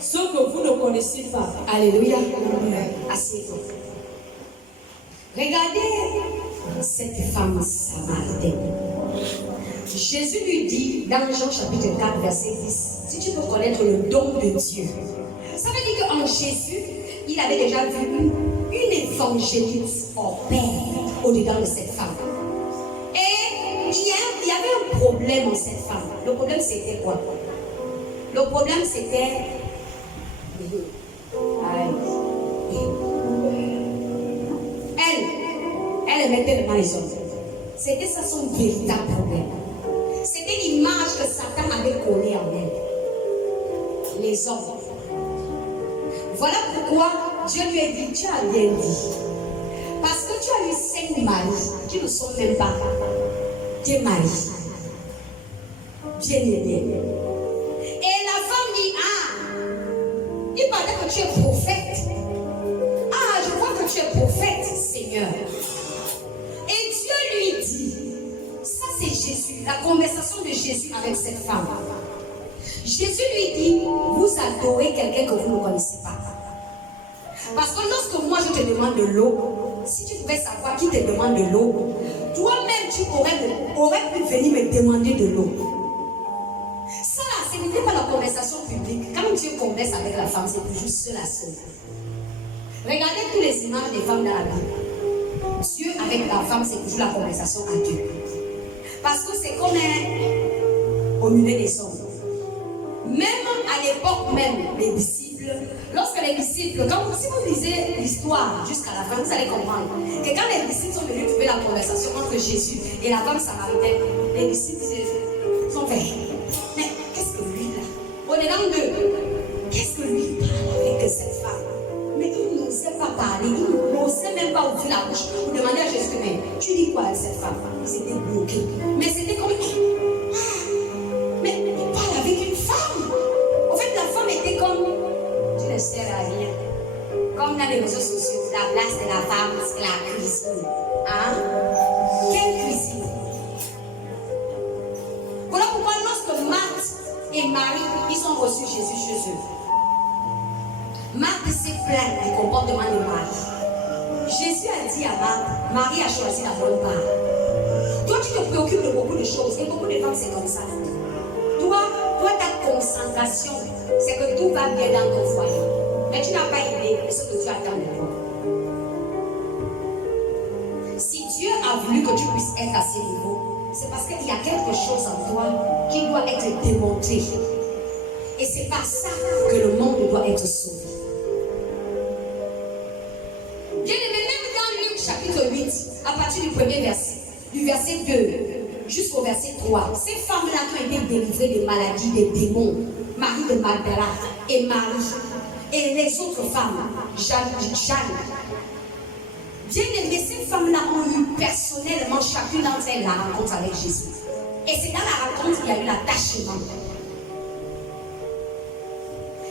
ce que vous ne connaissez pas. Alléluia. Asseyez-vous. Regardez cette femme samaritaine. Jésus lui dit dans Jean chapitre 4, verset 10, si tu peux connaître le don de Dieu. Ça veut dire qu'en Jésus, il avait déjà vu une évangéliste hors pair au-dedans de cette femme. Et il y avait un problème en cette femme. Le problème c'était quoi? Le problème c'était dans les hommes. C'était ça son véritable problème. C'était l'image que Satan avait collée en elle. Les hommes. Voilà pourquoi Dieu lui a dit, tu as bien dit. Parce que tu as eu 5 maris qui ne sont même pas tes maris. Bien aimé. Et la femme dit, il paraît que tu es prophète. Je vois que tu es prophète, Seigneur. Et Dieu lui dit, ça c'est Jésus, la conversation de Jésus avec cette femme. Jésus lui dit, vous adorez quelqu'un que vous ne connaissez pas. Parce que lorsque moi je te demande de l'eau, si tu pouvais savoir qui te demande de l'eau, toi-même tu aurais pu venir me demander de l'eau. Ça, ce n'était pas la conversation publique. Quand Dieu converse avec la femme, c'est toujours seul à seul. Regardez toutes les images des femmes dans la Bible. Dieu avec la femme, c'est toujours la conversation à Dieu. Parce que c'est comme au milieu des hommes. Même à l'époque même, les disciples, lorsque les disciples, si vous lisez l'histoire jusqu'à la fin, vous allez comprendre que quand les disciples sont venus trouver la conversation entre Jésus et la femme samaritaine, les disciples sont fait, mais qu'est-ce que lui là? Au-dedans d'eux, qu'est-ce que lui parle avec cette femme? Mais il n'osait pas parler, il n'osait même pas ouvrir la bouche pour demander à Jésus, mais tu dis quoi avec cette femme? Il s'était bloqué. Mais c'était comme, mais il parle avec une femme. En fait, la femme était comme, tu ne sers à rien. Comme dans les réseaux sociaux, la place de la femme, c'est la cuisine. Quelle cuisine? Voilà pourquoi lorsque Marthe et Marie, ils ont reçu Jésus chez eux, Marthe s'est plainte du comportement de Marie. Jésus a dit à Marthe, Marie a choisi la bonne part. Toi, tu te préoccupes de beaucoup de choses. Et beaucoup de femmes, c'est comme ça. Toi, ta concentration, c'est que tout va bien dans ton foyer. Mais tu n'as pas idée de ce que Dieu attend de toi. Si Dieu a voulu que tu puisses être à ce niveau, c'est parce qu'il y a quelque chose en toi qui doit être démontré. Et c'est par ça que le monde doit être sauvé. Bien aimé, même dans Luc chapitre 8, à partir du premier verset, du verset 2 jusqu'au verset 3, ces femmes-là qui ont été délivrées des maladies, des démons, Marie de Magdala et Marie, et les autres femmes, Jeanne. Bien aimé, ces femmes-là ont eu personnellement, chacune d'entre elles, la rencontre avec Jésus. Et c'est dans la rencontre qu'il y a eu l'attachement.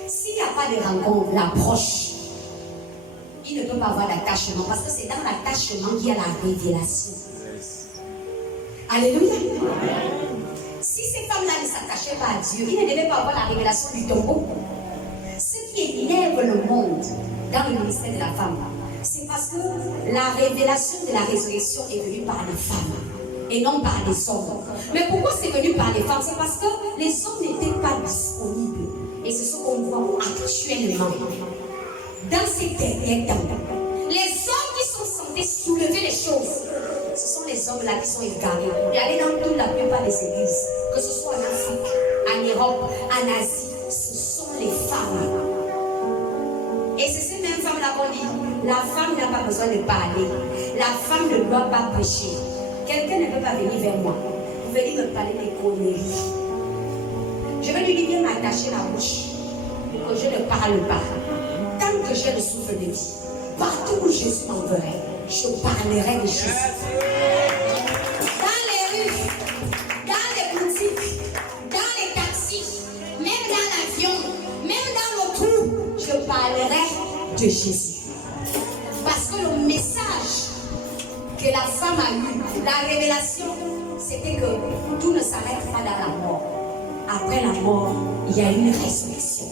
S'il n'y a pas de rencontre, l'approche, il ne peut pas avoir d'attachement parce que c'est dans l'attachement qu'il y a la révélation. Alléluia. Si ces femmes-là ne s'attachaient pas à Dieu, ils ne devaient pas avoir la révélation du tombeau. Ce qui élève le monde dans le ministère de la femme, c'est parce que la révélation de la résurrection est venue par les femmes et non par les hommes. Mais pourquoi c'est venu par les femmes? C'est parce que les hommes n'étaient pas disponibles. Et c'est ce qu'on voit actuellement dans ces derniers temps. Les hommes qui sont censés soulever les choses, ce sont les hommes-là qui sont égarés. Et allez dans toute la plupart des églises, que ce soit en Afrique, en Europe, en Asie, ce sont les femmes. Et c'est ces mêmes femmes-là qu'on dit, la femme n'a pas besoin de parler. La femme ne doit pas prêcher. Quelqu'un ne peut pas venir vers moi. Vous venez me parler des conneries. Je vais lui dire, viens m'attacher la bouche pour que je ne parle pas. Tant que j'ai le souffle de vie, partout où Jésus m'enverrait, je parlerai de Jésus. Dans les rues, dans les boutiques, dans les taxis, même dans l'avion, même dans le trou, je parlerai de Jésus. Parce que le message que la femme a eu, la révélation, c'était que tout ne s'arrête pas dans la mort. Après la mort, il y a une résurrection.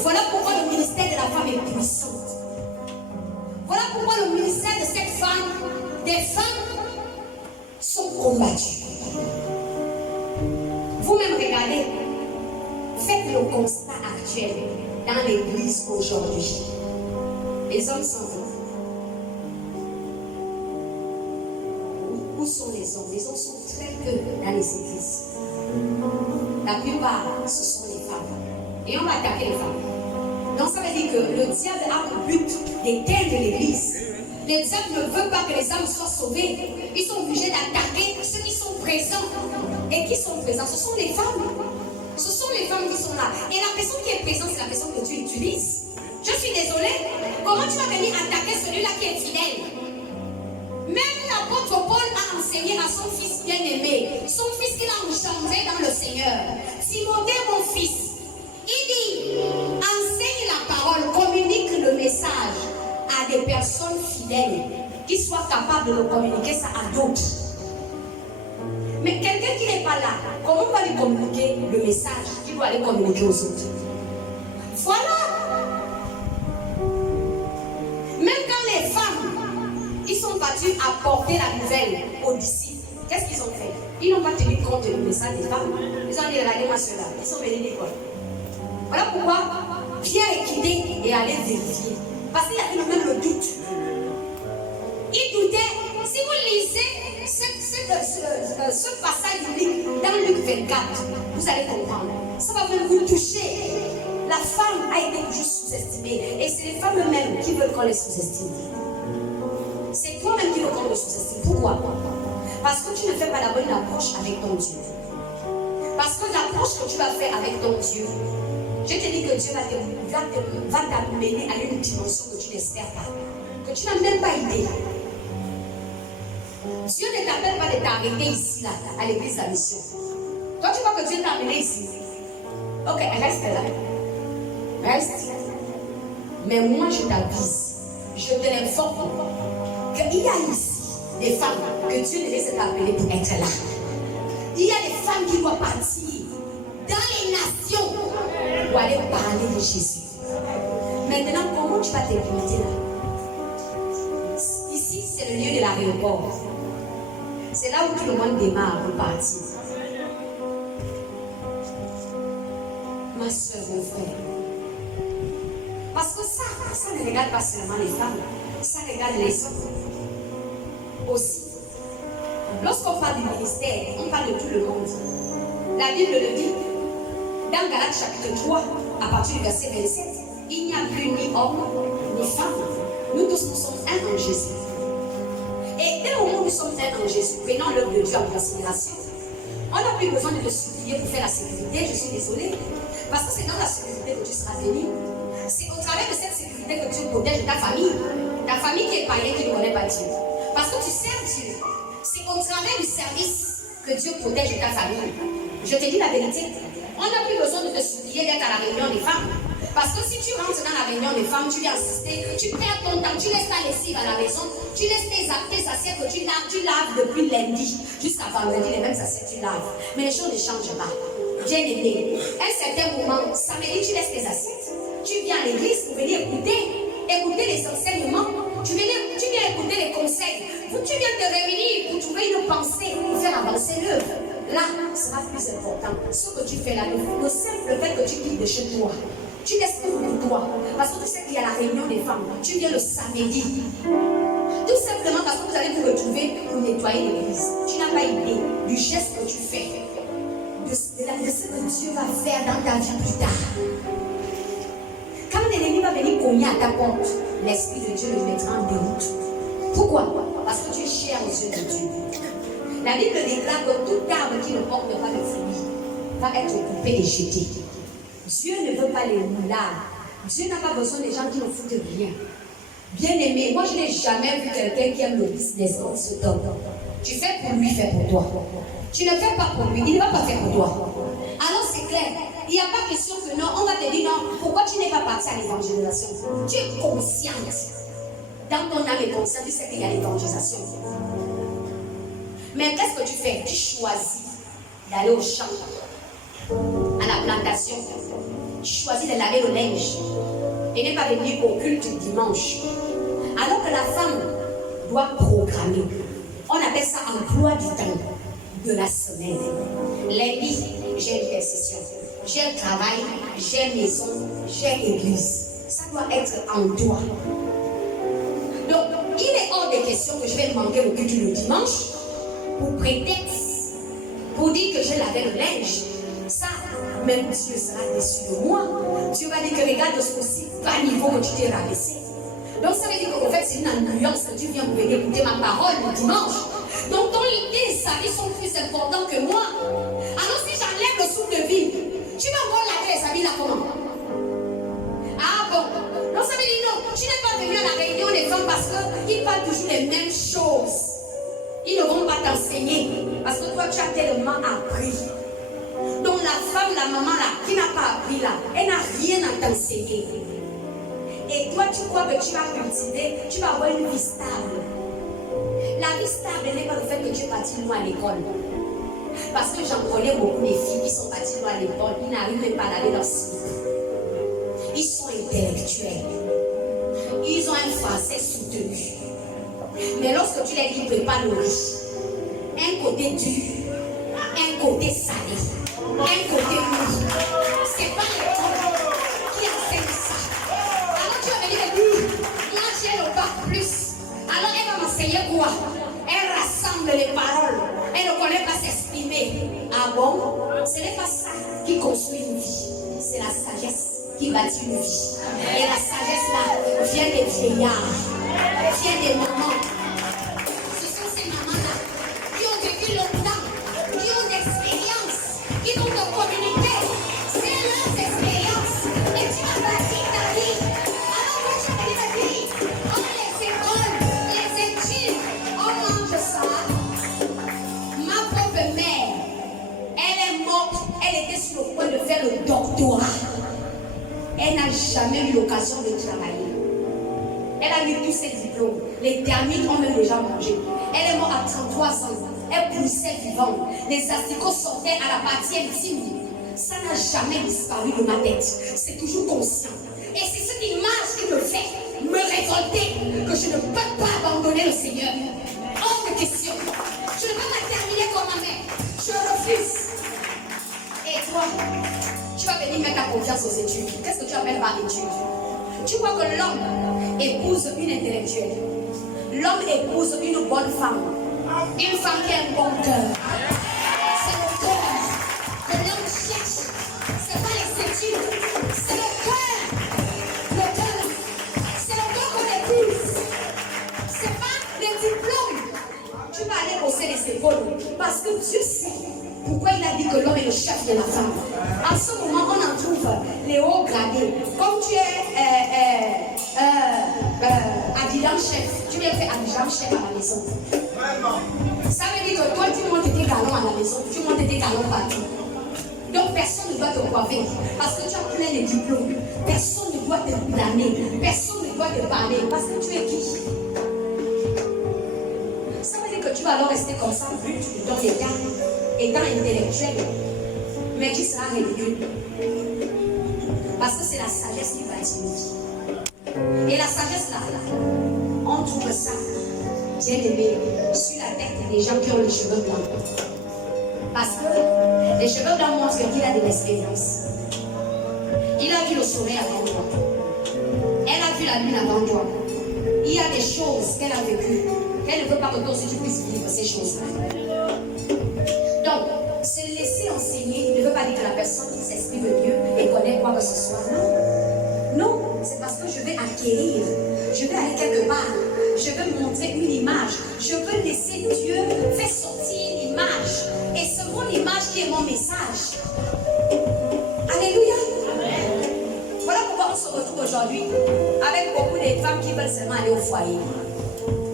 Voilà pourquoi le ministère de la femme est puissant. Voilà pourquoi le ministère de cette femme, des femmes, sont combattus. Vous-même regardez, faites le constat actuel dans l'église aujourd'hui. Les hommes sont où sont les hommes? Les hommes sont très peu dans les églises. La plupart, ce sont les femmes. Et on va attaquer les femmes. Donc ça veut dire que le diable a pour but d'éteindre l'église. le diable ne veut pas que les âmes soient sauvées. Ils sont obligés d'attaquer ceux qui sont présents. Et qui sont présents? Ce sont les femmes. Ce sont les femmes qui sont là. Et la personne qui est présente, c'est la personne que tu utilises. Je suis désolée. Comment tu vas venir attaquer celui-là qui est fidèle? Même l'apôtre Paul a enseigné à son fils bien-aimé, son fils qu'il a engendré dans le Seigneur. Timothée, mon fils, il dit, enseigne la parole, communique le message à des personnes fidèles qui soient capables de le communiquer ça à d'autres. Mais quelqu'un qui n'est pas là, comment on va lui communiquer le message qu'il doit aller communiquer aux autres? Voilà. Même quand les femmes, ils sont battus à porter la nouvelle aux disciples, qu'est-ce qu'ils ont fait? Ils n'ont pas tenu compte du message des femmes. Ils ont dit, regardez-moi cela. Ils sont venus dire quoi? Voilà pourquoi Pierre est quitté et allé vérifier. Parce qu'il avait même le doute. Il doutait. Si vous lisez ce passage biblique dans Luc 24, vous allez comprendre. Ça va vous toucher. La femme a été toujours sous-estimée. Et c'est les femmes eux-mêmes qui veulent qu'on les sous-estime. C'est toi-même qui veux qu'on les sous-estime. Pourquoi? Parce que tu ne fais pas la bonne approche avec ton Dieu. Parce que l'approche que tu vas faire avec ton Dieu, je te dis que Dieu va t'amener à une dimension que tu n'espères pas, que tu n'as même pas idée. Dieu ne t'appelle pas de t'arrêter ici, là, à l'église de la mission. Toi, tu vois que Dieu t'a amené ici. Ok, reste là. Reste. Mais moi, je t'avise, je te l'informe qu'il y a ici des femmes que Dieu ne les a pas appelées pour être là. Il y a des femmes qui doivent partir dans les nations pour aller parler de Jésus. Maintenant, comment tu vas te limiter là? Ici, c'est le lieu de l'aéroport. C'est là où tout le monde démarre pour partir. Ma soeur, mon frère. Parce que ça ne regarde pas seulement les femmes, ça regarde les hommes aussi. Lorsqu'on parle du ministère, on parle de tout le monde. La Bible le dit. Dans Galates chapitre 3, à partir du verset 27, il n'y a plus ni homme ni femme. Nous tous, nous sommes un en Jésus. Et dès le moment où nous sommes un en Jésus, prenant l'œuvre de Dieu en considération, on n'a plus besoin de le supplier pour faire la sécurité. Je suis désolée. Parce que c'est dans la sécurité que tu seras béni. C'est au travers de cette sécurité que tu protèges ta famille. Ta famille qui est païenne, qui ne connaît pas Dieu. Parce que tu sers Dieu. C'est au travers du service que Dieu protège ta famille. Je te dis la vérité. On n'a plus besoin de te supplier d'être à la réunion des femmes. Parce que si tu rentres dans la réunion des femmes, tu viens assister, tu perds ton temps, tu laisses ta lessive à la maison, tu laisses tes assiettes que tu laves depuis lundi jusqu'à vendredi, les mêmes assiettes tu laves. Mais les choses ne changent pas. Bien aimé, à un certain moment, samedi, tu laisses tes assiettes, tu viens à l'église pour venir écouter les enseignements, tu viens écouter les conseils, tu viens te réunir pour trouver une pensée, pour faire avancer l'œuvre. Là, sera plus important. Ce que tu fais là, le simple fait que tu quittes de chez toi, tu laisses tout pour toi. Parce que tu sais qu'il y a la réunion des femmes. Tu viens le samedi. Tout simplement parce que vous allez vous retrouver pour nettoyer l'église. Tu n'as pas idée du geste que tu fais, de ce que Dieu va faire dans ta vie plus tard. Quand l'ennemi va venir cogner à ta porte, l'Esprit de Dieu le mettra en déroute. Pourquoi? Parce que tu es cher aux yeux de Dieu. La Bible déclare que tout arbre qui ne porte pas de fruits va être coupé et jeté. Dieu ne veut pas les moulards. Dieu n'a pas besoin des gens qui ne foutent rien. Bien aimé, moi je n'ai jamais vu quelqu'un qui aime le business comme ce homme. Tu fais pour lui, fais pour toi. Tu ne fais pas pour lui, il ne va pas faire pour toi. Alors c'est clair, il n'y a pas question que non, on va te dire non, pourquoi tu n'es pas parti à l'évangélisation? Tu es consciente. Dans ton âme et conscience, tu sais qu'il y a l'évangélisation. Mais qu'est-ce que tu fais? Tu choisis d'aller au champ, à la plantation. Tu choisis de laver le linge et ne pas venir au culte dimanche. Alors que la femme doit programmer. On appelle ça emploi du temps de la semaine. Lundi, j'ai intercession. J'ai travail, j'ai maison, j'ai église. Ça doit être en toi. Donc, il est hors de question que je vais manquer le culte le dimanche pour prétexte, pour dire que je lavais le linge. Ça, même Dieu sera déçu de moi. Dieu va dire que regarde ce aussi bas niveau que tu t'es rabaissé. Donc ça veut dire qu'en fait c'est une ambiance que tu viens pour venir écouter ma parole le dimanche. Donc ton tes amis sont plus importants que moi. Alors si j'enlève le souffle de vie, tu vas voir la tes amis là comment? Ah bon? Donc ça veut dire non, tu n'es pas venu à la réunion des femmes parce qu'ils parlent toujours les mêmes choses. Ils ne vont pas t'enseigner parce que toi tu as tellement appris. Donc la femme, la maman là, qui n'a pas appris là, elle n'a rien à t'enseigner. Et toi tu crois que tu vas cultiver, tu vas avoir une vie stable. La vie stable n'est pas le fait que tu es parti loin à l'école. Parce que j'en connais beaucoup des filles qui sont parties loin à l'école, ils n'arrivent même pas à laver leur slip. Ils sont intellectuels. Ils ont un français soutenu. Mais lorsque tu les dis prépare le riz, un côté dur, un côté salé, un côté mou, c'est pas l'école qui enseigne ça. Alors tu vas venir et dire, moi j'ai le bac plus. Alors elle va m'enseigner quoi? Elle rassemble les paroles. Elle ne connaît pas s'exprimer. Ah bon? Ce n'est pas ça qui construit une vie. C'est la sagesse qui bâtit une vie. Et la sagesse là vient des vieillards, vient des mamans. Ce sont ces mamans-là qui ont vécu longtemps, qui ont d'expérience, qui vont te communiquer. C'est leurs expériences. Et tu vas bâtir ta vie. Alors moi tu vas venir me dire, oh les écoles, les études, on mange ça. Ma propre mère, elle est morte, elle était sur le point de faire le doctorat. Elle n'a jamais eu l'occasion de travailler. Elle a eu tous ses diplômes. Les termites ont même déjà mangé. Elle est morte à 33 ans. Elle poussait vivante. Les asticots sortaient à la partie intime. Ça n'a jamais disparu de ma tête. C'est toujours conscient. Et c'est cette image qui me fait me révolter que je ne peux pas abandonner le Seigneur. Hors de question. Je ne peux pas terminer comme ma mère. Je refuse. Et toi, tu vas venir mettre ta confiance aux études. Qu'est-ce que tu appelles par études? Tu vois que l'homme épouse une intellectuelle. L'homme épouse une bonne femme. Une femme qui a un bon cœur. C'est le cœur que l'homme cherche. Ce n'est pas les études. C'est le cœur. Le cœur. C'est le cœur qu'on épouse. Ce n'est pas les diplômes. Tu vas aller bosser les épaules. Parce que Dieu sait pourquoi il a dit que l'homme est le chef de la femme. En ce moment, on en trouve les hauts gradés. Comme tu es adjudant chef, tu viens faire adjudant chef à la maison. Ça veut dire que toi, tu montes tes galons à la maison, tu montes tes galons partout. Donc, personne ne doit te coiffer parce que tu as plein de diplômes. Personne ne doit te blâmer. Personne ne doit te parler parce que tu es qui? Ça veut dire que tu vas alors rester comme ça, dans étant intellectuel, mais tu seras ridicule. Parce que c'est la sagesse qui bâtit. Et la sagesse là, on trouve ça, bien aimé, sur la tête des gens qui ont les cheveux blancs. Parce que les cheveux blancs montrent qu'il a de l'expérience. Il a vu le soleil avant toi. Elle a vu la lune avant toi. Il y a des choses qu'elle a vécues, qu'elle ne veut pas que toi aussi tu puisses vivre ces choses-là. Donc, se laisser enseigner ne veut pas dire que la personne s'exprime mieux et connaît quoi que ce soit. Non. Non, c'est parce que je vais acquérir. Je vais aller quelque part. Je veux montrer une image. Je veux laisser Dieu faire sortir une image. Et c'est mon image qui est mon message. Alléluia. Amen. Voilà pourquoi on se retrouve aujourd'hui avec beaucoup de femmes qui veulent seulement aller au foyer.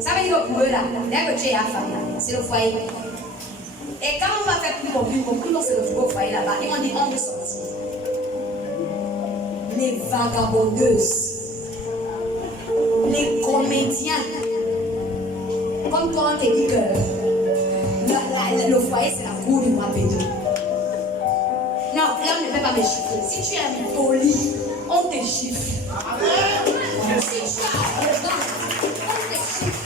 Ça veut dire que pour eux là, dès que tu es à la femme, c'est le foyer. Et quand on va faire plus compris, on se retrouve au foyer là-bas. Et on dit, on veut sortir. Les vagabondeuses, les comédiens. Comme toi, on te dit que le foyer, c'est la cour du roi Pédro. Non, là, on ne peut pas me chiffrer. Si tu es poli, on te chiffre. Si tu as arrogant, on te chiffre.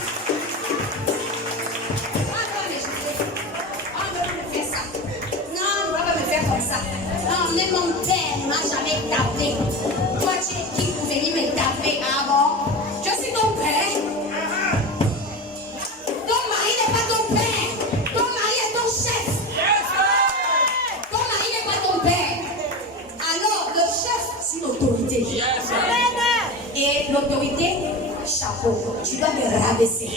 Même mon père ne m'a jamais tapé. Toi, tu es qui pour venir me taper? Ah bon? Je suis ton père. Ton mari n'est pas ton père. Ton mari est ton chef. Ton mari n'est pas ton père. Alors, le chef, c'est l'autorité. Et l'autorité, chapeau. Tu dois te rabaisser.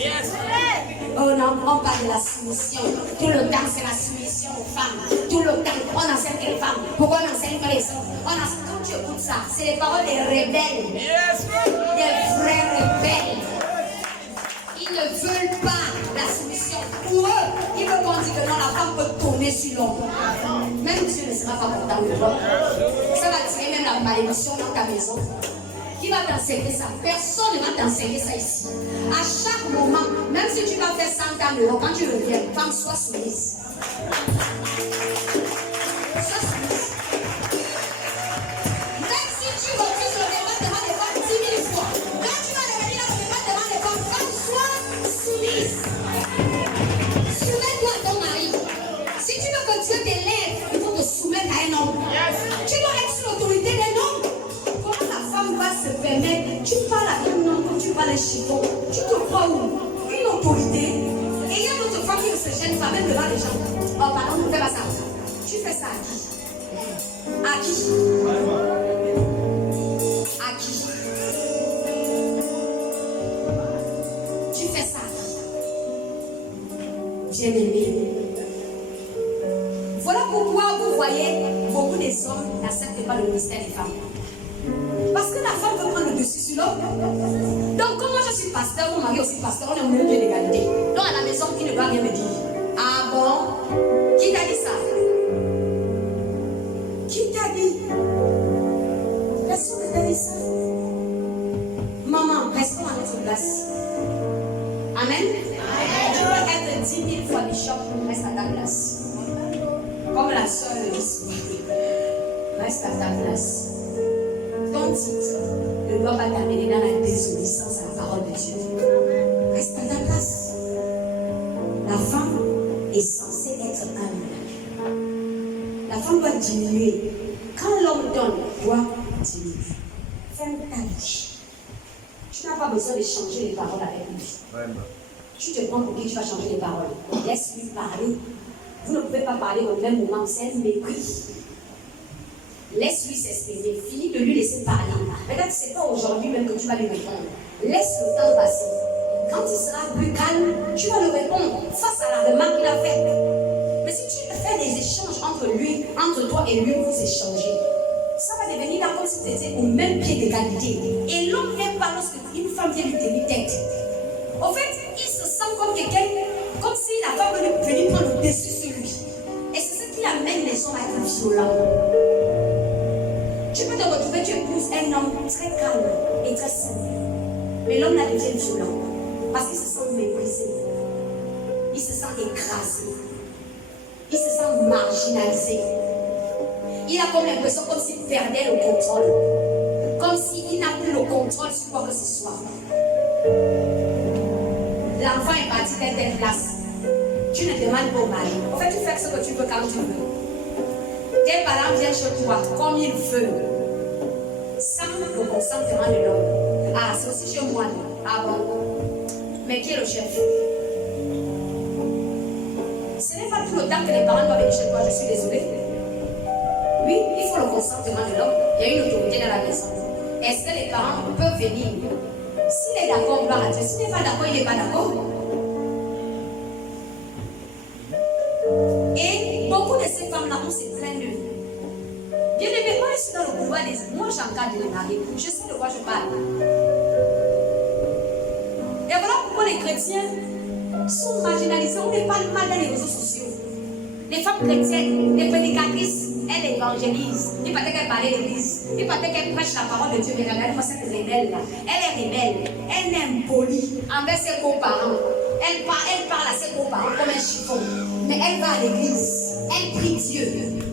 Oh non, on parle de la soumission. Tout le temps, c'est la soumission aux femmes. Tout le temps, on enseigne les femmes. Pourquoi on enseigne pas les hommes? Quand tu écoutes ça, c'est les paroles des rebelles. Des vrais rebelles. Ils ne veulent pas la soumission. Pour eux, ils veulent qu'on dise que non, la femme peut tourner sur l'homme. Même Dieu ne sera pas content de toi. Ça va tirer même la malédiction dans ta maison. Qui va t'enseigner ça? Personne ne va t'enseigner ça ici. À chaque moment, même si tu vas faire 100 ans de l'eau, quand tu reviens, femme, sois soumise. Sois soumise. Même si tu refuses le département des femmes 10 000 fois, quand tu vas revenir dans le département des femmes, femme, sois soumise. Soumets-toi à ton mari. Si tu veux que Dieu t'élève, il faut te soumettre à un homme. Tu dois être sous l'autorité d'un homme. Va se permettre, tu parles à un homme comme tu parles à un chiffon. Tu te crois où? Une autorité. Et il y a d'autres femmes qui ne se gênent pas, même devant les gens. Oh, pardon, ne fais pas ça. Tu fais ça à qui? À qui? À qui? Tu fais ça à qui? Bien-aimé. Voilà pourquoi vous voyez beaucoup des hommes n'acceptent pas le ministère des femmes. Parce que la femme veut prendre le dessus sur l'homme. Donc, comme moi je suis pasteur, mon mari aussi pasteur, on est au milieu de l'égalité. Donc, à la maison, il ne doit rien me dire. Ah bon? Qui t'a dit ça? Qui t'a dit? Personne ne t'a dit ça. Maman, restons à notre place. Amen? Tu peux être 10 000 fois bishop, reste à ta place. Comme la soeur le dit souvent. Reste à ta place. Ton titre ne doit pas t'amener dans la désobéissance à la parole de Dieu. Reste à ta place. La femme est censée être humble. La femme doit diminuer. Quand l'homme donne, doit diminuer. Ferme ta bouche. Tu n'as pas besoin de changer les paroles avec lui. Tu te prends pour qui tu vas changer les paroles. Laisse-lui parler. Vous ne pouvez pas parler au même moment, c'est un mépris. Laisse-lui s'exprimer, finis de lui laisser parler. Regarde, c'est pas aujourd'hui même que tu vas lui répondre. Laisse le temps passer. Quand il sera plus calme, tu vas lui répondre face à la remarque qu'il a faite. Mais si tu fais des échanges entre toi et lui, vous échangez. Ça va devenir comme si tu étais au même pied d'égalité. Et l'homme n'aime pas lorsque une femme vient lui tenir tête. En fait, il se sent comme quelqu'un, comme si la femme venait venir prendre le dessus sur lui. Et c'est ce qui amène les hommes à être violents. Tu peux te retrouver, tu épouses un homme très calme et très simple. Mais l'homme là devient violent. Parce qu'il se sent méprisé. Il se sent écrasé. Il se sent marginalisé. Il a comme l'impression comme s'il perdait le contrôle. Comme s'il n'a plus le contrôle sur quoi que ce soit. L'enfant est parti dans telle place. Tu ne demandes pas au mari. En fait, tu fais ce que tu veux quand tu veux. Tes parents viennent chez toi comme ils veulent. Sans le consentement de l'homme. Ah, c'est aussi chez moi. Ah bon. Mais qui est le chef? Ce n'est pas tout le temps que les parents doivent venir chez toi, je suis désolée. Oui, il faut le consentement de l'homme. Il y a une autorité dans la maison. Est-ce que les parents peuvent venir? S'il est d'accord, gloire à Dieu. S'il n'est pas d'accord, il n'est pas d'accord. Et beaucoup de ces femmes-là, on se plaint d'eux. Bien aimé, moi je suis dans le pouvoir des... Moi j'encadre les maris. Je sais de quoi je parle. Et voilà pourquoi les chrétiens sont marginalisés. On n'est pas mal dans les réseaux sociaux. Les femmes chrétiennes, les prédicatrices, elles évangélisent. Il paraît qu'elles parlent de l'église. Il paraît qu'elles prêchent la parole de Dieu. Mais regarde-moi cette rebelle là. Elle est rebelle. Elle est impolie envers ses beaux-parents. Elle parle à ses beaux-parents comme un chiffon. Mais elle va à l'église. Elle prie Dieu.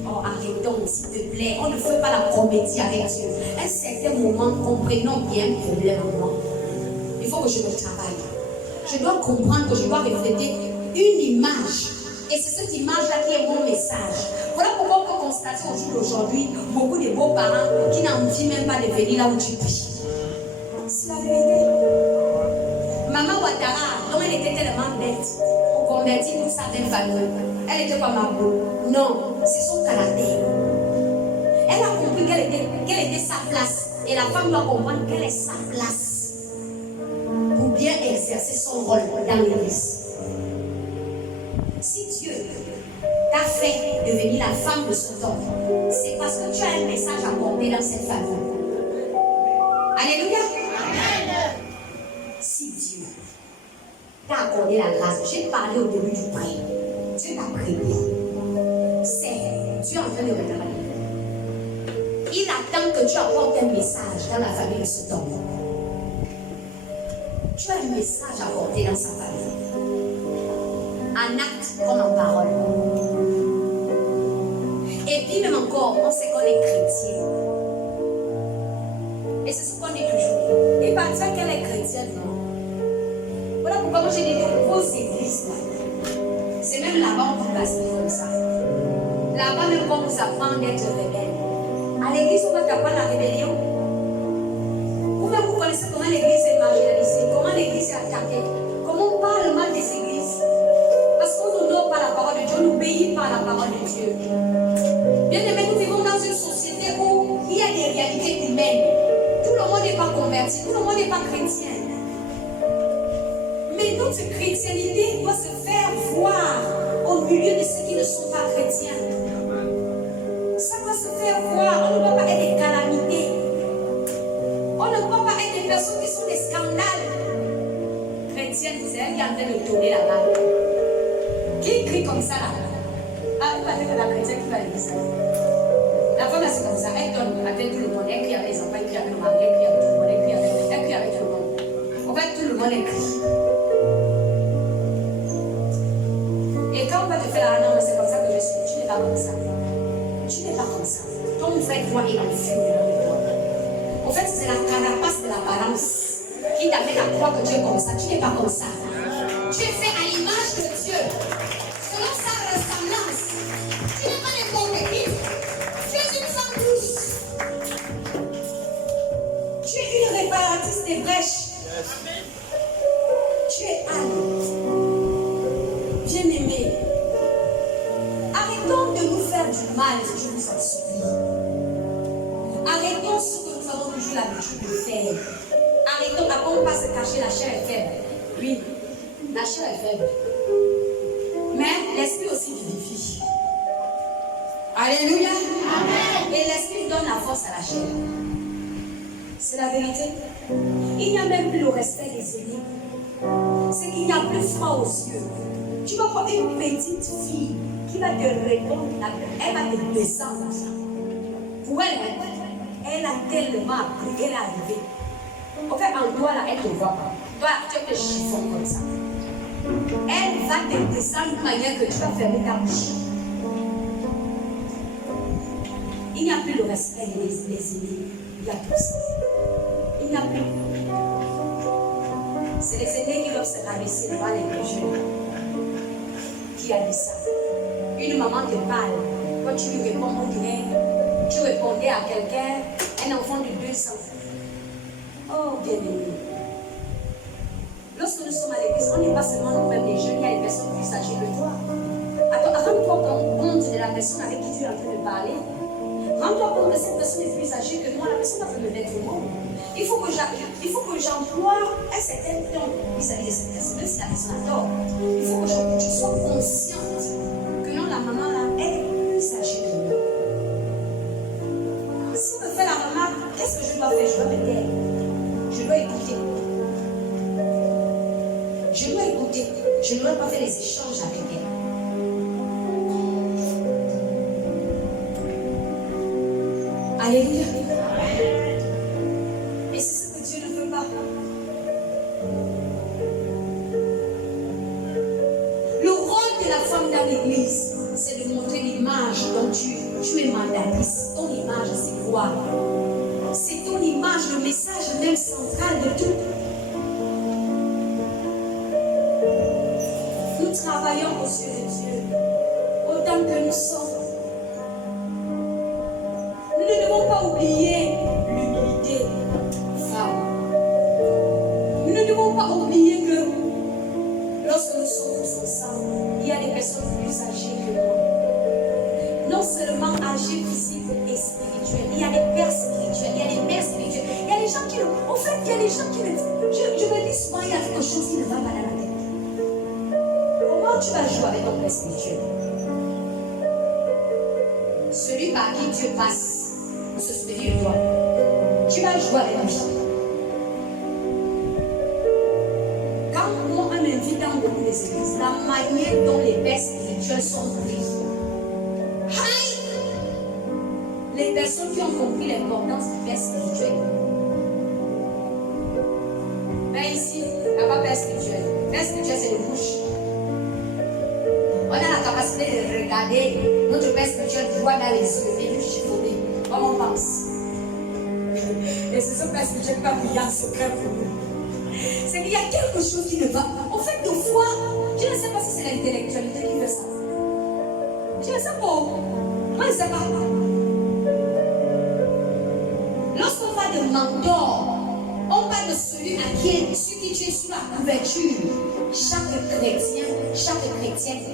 Oh, arrêtons, s'il te plaît. On ne fait pas la comédie avec Dieu. À un certain moment, comprenons bien le problème en moi. Il faut que je me travaille. Je dois comprendre que je dois refléter une image. Et c'est cette image-là qui est mon message. Voilà pourquoi on peut constater au jour d'aujourd'hui beaucoup de beaux-parents qui n'envient même pas de venir là où tu pries. C'est la vérité. Maman Ouattara, dont elle était tellement bête, on convertit toute sa belle famille. Elle était pas Mabo. Non, c'est son caractère. Elle a compris quelle était sa place. Et la femme doit comprendre quelle est sa place. bien exercer son rôle dans l'église. Si Dieu t'a fait devenir la femme de son homme, c'est parce que tu as un message à porter dans cette famille. Alléluia. Amen. Si Dieu t'a accordé la grâce, j'ai parlé au début du prêt. Dieu t'a prévu. C'est Dieu en train de regarder. Il attend que tu apportes un message dans la famille de cet homme. Tu as un message à porter dans sa famille. En acte comme en parole. Et puis même encore, on sait qu'on est chrétien. Et c'est ce qu'on dit toujours. Il va dire qu'elle est chrétienne, non? Voilà pourquoi moi j'ai des grosses églises. C'est même là-bas qu'on passe comme ça. Là-bas même qu'on nous apprend d'être rebelle. À l'église, on va t'apprendre la rébellion. Vous connaissez comment l'église est marginalisée, comment l'église est attaquée, comment on parle mal des églises. Parce qu'on n'honore pas la parole de Dieu, on n'obéit pas à la parole de Dieu. Bien aimé, nous vivons dans une société où il y a des réalités humaines. Tout le monde n'est pas converti, tout le monde n'est pas chrétien. Mais notre chrétienté doit se faire voir au milieu de ceux qui ne sont pas chrétiens. Ça doit se faire voir. On ne doit pas être des calamités. On ne doit pas être des personnes qui sont des scandales. Chrétienne, c'est elle qui est en train de tourner la balle. Qui crie comme ça là? Ah, il va dire que la chrétienne qui va dire ça. La femme là c'est comme ça. Elle donne avec tout le monde. Elle crie avec les enfants, elle crie avec le mari, elle crie avec tout le monde, elle crie avec tout le monde. En fait, tout le monde est crie. Et quand on va te faire la non, c'est comme ça que je suis. Tu n'es pas comme ça. Tu n'es pas comme ça. Ton vrai toi est en feu dans le toi. En fait, c'est la carapace de l'apparence qui t'amène à croire que tu es comme ça. Tu n'es pas comme ça. Tu es fait à l'image de Dieu. Selon sa ressemblance. Tu n'es pas n'importe qui. Tu es une femme douce. Tu es une réparatrice des brèches. Tu es Anne. Bien-aimée. Arrêtons de nous faire du mal, si je vous en supplie. Arrêtons ce que nous avons toujours l'habitude de faire. Arrêtons, avant de ne pas se cacher, la chair est faible. Oui, la chair est faible. Mais l'esprit aussi vivifie. Alléluia. Amen. Et l'esprit donne la force à la chair. C'est la vérité. Il n'y a même plus le respect des aînés. C'est qu'il n'y a plus froid aux yeux. Tu vas voir une petite fille qui va te répondre, elle va te descendre. Pour elle, elle a tellement appris, elle est arrivée. En fait, en toi, là, elle ne te voit pas. Toi, tu es le chiffon comme ça. Elle va te descendre de manière que tu vas fermer ta bouche. Il n'y a plus le respect des aînés. Il y a tout ça. Il n'y a plus. C'est les aînés qui doivent se rabaisser devant les plus jeunes. Qui a dit ça? Une maman te parle. Quand tu lui réponds, on dirait, tu répondais à quelqu'un, un enfant de 2 ans. Oh, bien-aimé. Lorsque nous sommes à l'église, on n'est pas seulement nous-mêmes des jeunes, il y a des personnes plus âgées que toi. Attends, rends-toi compte de la personne avec qui tu es en train de parler. Rends-toi compte que cette personne est plus âgée que moi, la personne va me mettre au monde. Il faut que j'emploie un certain temps vis-à-vis de cette personne, même si la personne a tort. Il faut que tu sois consciente que non, la maman là, elle est plus âgée que moi. Si on me fait la remarque, qu'est-ce que je dois faire? Je dois me taire. Je dois écouter. Je dois écouter. Je ne dois pas faire les échanges avec elle. Alléluia. Et c'est ce que Dieu ne veut pas. Le rôle de la femme dans l'église, c'est de montrer l'image dont tu es mandatrice. Ton image, c'est quoi? C'est ton image, le message même central de tout. Nous travaillons aux yeux de Dieu, autant que nous sommes. Nous ne devons pas oublier l'humilité, femme. Nous ne devons pas oublier que lorsque nous sommes tous ensemble, il y a des personnes plus âgées que nous. Non seulement âgées physiques et spirituelles, il y a des pères spirituels, il y a des mères spirituelles, il y a des gens qui... En fait, il y a des gens qui me disent, je me dis souvent, il y a quelque chose qui ne va pas dans la tête. Comment tu vas jouer avec ton père spirituel? Celui par qui Dieu passe pour se souvenir de toi. Tu vas jouer avec lui. Quand on m'invite dans beaucoup d'églises, la manière dont les pères spirituels sont pris. Les personnes qui ont compris l'importance du père spirituel. Mais ici, il n'y a pas père spirituel. Père spirituel, c'est le bouche. On a la capacité de regarder notre père spirituel droit dans les yeux et lui chiffonner, comme on pense. Et c'est ce père spirituel qui va briller en secret pour nous. C'est qu'il y a quelque chose qui ne va. En fait, des fois, je ne sais pas si c'est l'intellectualité qui fait ça. Je ne sais pas. Moi, je ne sais pas. Lorsqu'on parle de mentor, on parle de celui sur qui tu es sous la couverture. Chaque chrétien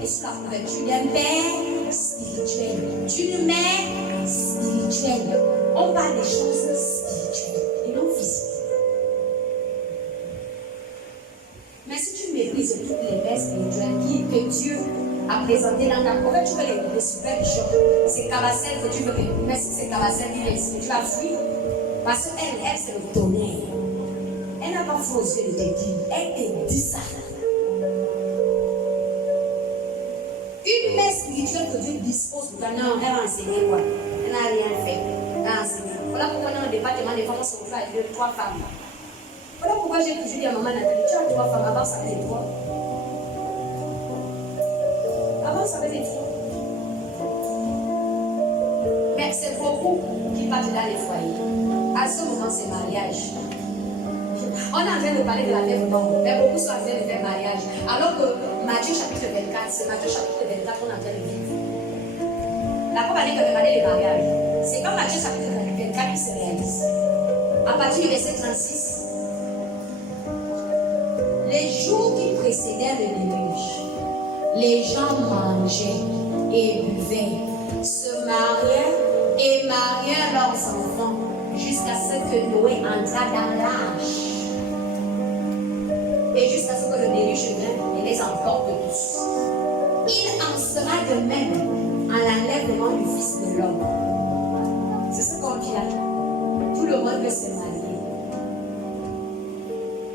est sous la couverture d'un père spirituel, d'une mère spirituelle. On parle des choses spirituelles et non physiques. Mais si tu méprises toutes les pères spirituelles que Dieu a présentées dans ta couverture, tu veux les super bishops, c'est Cavassel que tu veux que, mais si c'est Cavassel qui est ici, tu vas fuir. Parce qu'elle, c'est le tonnerre. Elle n'a pas faux aux yeux de te dire. Elle te dit ça. Une mère spirituelle que Dieu dispose pour toi, non, elle va enseigner quoi? Elle n'a rien fait. Elle a enseigné. Voilà pourquoi dans le département des femmes, on se retrouve avec 2-3 femmes. Voilà pourquoi j'ai toujours dit à maman Nathalie, tu as 3 femmes, avant ça avait 3. Avant ça avait 3. Mais c'est beaucoup qui partent dans les foyers. À ce moment, c'est mariage. On est en train de parler de la veuve d'homme, mais beaucoup sont en train de faire mariage. Alors que Matthieu chapitre 24, c'est Matthieu chapitre 24 qu'on est en train de vivre. La première année que regardez les mariages, c'est quand Matthieu chapitre 24 qui se réalise. À partir du verset 36, les jours qui précédaient le déluge, les gens mangeaient et buvaient, se mariaient et mariaient leurs enfants jusqu'à ce que Noé entra dans l'arche. Et jusqu'à ce que le déluge vienne et les emporte tous. Il en sera de même à l'enlèvement du Fils de l'homme. C'est ce qu'on dit là. Tout le monde veut se marier.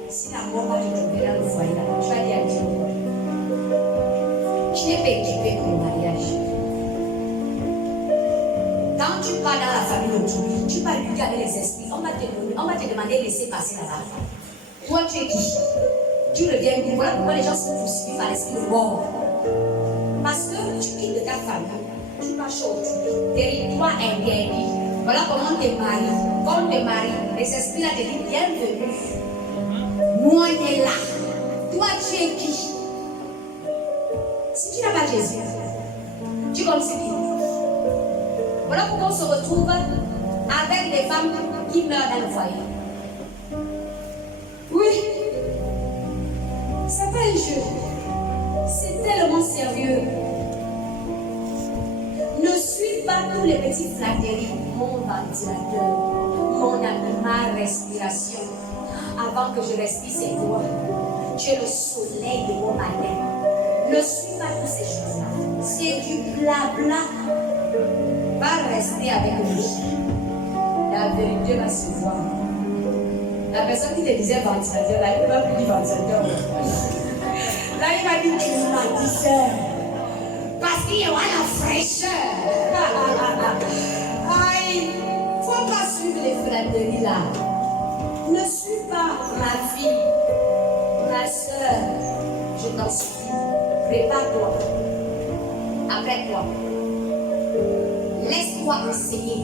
Si la mort va retomber dans le foyer, tu vas dire à Dieu, je n'ai pas équipé pour le mariage. Quand tu pars dans la famille d'autrui, tu vas lutter avec les esprits. On va te demander de laisser passer la dame. Toi, tu es qui? Tu reviens d'où? Voilà pourquoi les gens sont poursuivis par l'esprit de mort. Parce que tu quittes de ta famille, tu marches autour, territoire interdit. Voilà comment tu te maries. Quand on te marie, les esprits là te disent bienvenue. Moi, on est là. Toi, tu es qui? Si tu n'as pas Jésus, tu es comme ce qui. Voilà pourquoi on se retrouve avec des femmes qui meurent dans le foyer. Oui, c'est pas un jeu, c'est tellement sérieux. Ne suis pas tous les petits flatteries, mon ventilateur, mon ami, ma respiration. Avant que je respire, c'est toi. Tu es le soleil de mon matin. Ne suis pas toutes ces choses-là. C'est du blabla. Va rester avec lui. La vérité va se voir. La personne qui te disait ventilateur, là, il ne va plus dire ventilateur. Là, il va dire climatiseur. Parce qu'il y aura la fraîcheur. Aïe, il ne faut pas suivre les flatteries là. Ne suis pas ma fille, ma soeur. Je t'en supplie. Prépare-toi. Après-toi. Laisse-toi enseigner.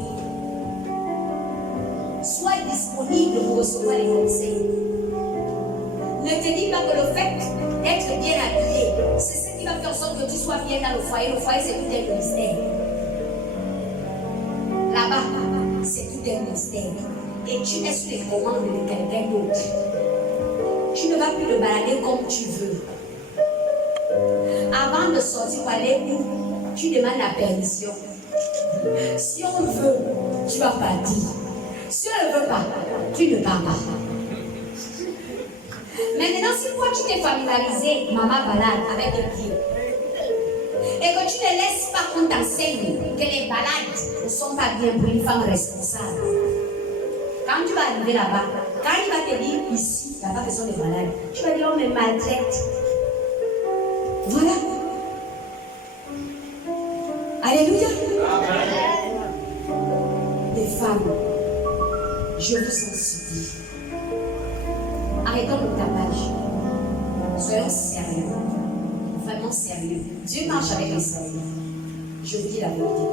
Sois disponible pour recevoir les conseils. Ne te dis pas que le fait d'être bien habillé, c'est ce qui va faire en sorte que tu sois bien dans le foyer. Le foyer, c'est tout un ministère. Là-bas, c'est tout un ministère. Et tu es sous les commandes de quelqu'un d'autre. Tu ne vas plus te balader comme tu veux. Avant de sortir pour aller où, tu demandes la permission. Si on veut, tu vas partir. Si on ne veut pas, tu ne pars pas. Maintenant, si toi tu t'es familiarisé, maman balade, avec des pieds, et que tu ne laisses pas qu'on t'enseigne que les balades ne sont pas bien pour une femme responsable, quand tu vas arriver là-bas, quand il va te dire ici, il n'y a pas besoin de balades, tu vas dire on me maltraite. Voilà. Alléluia. Les femmes, je vous en supplie, arrêtons le tapage. Soyons sérieux. Vraiment sérieux. Dieu marche avec les sérieux. Je vous dis la vérité.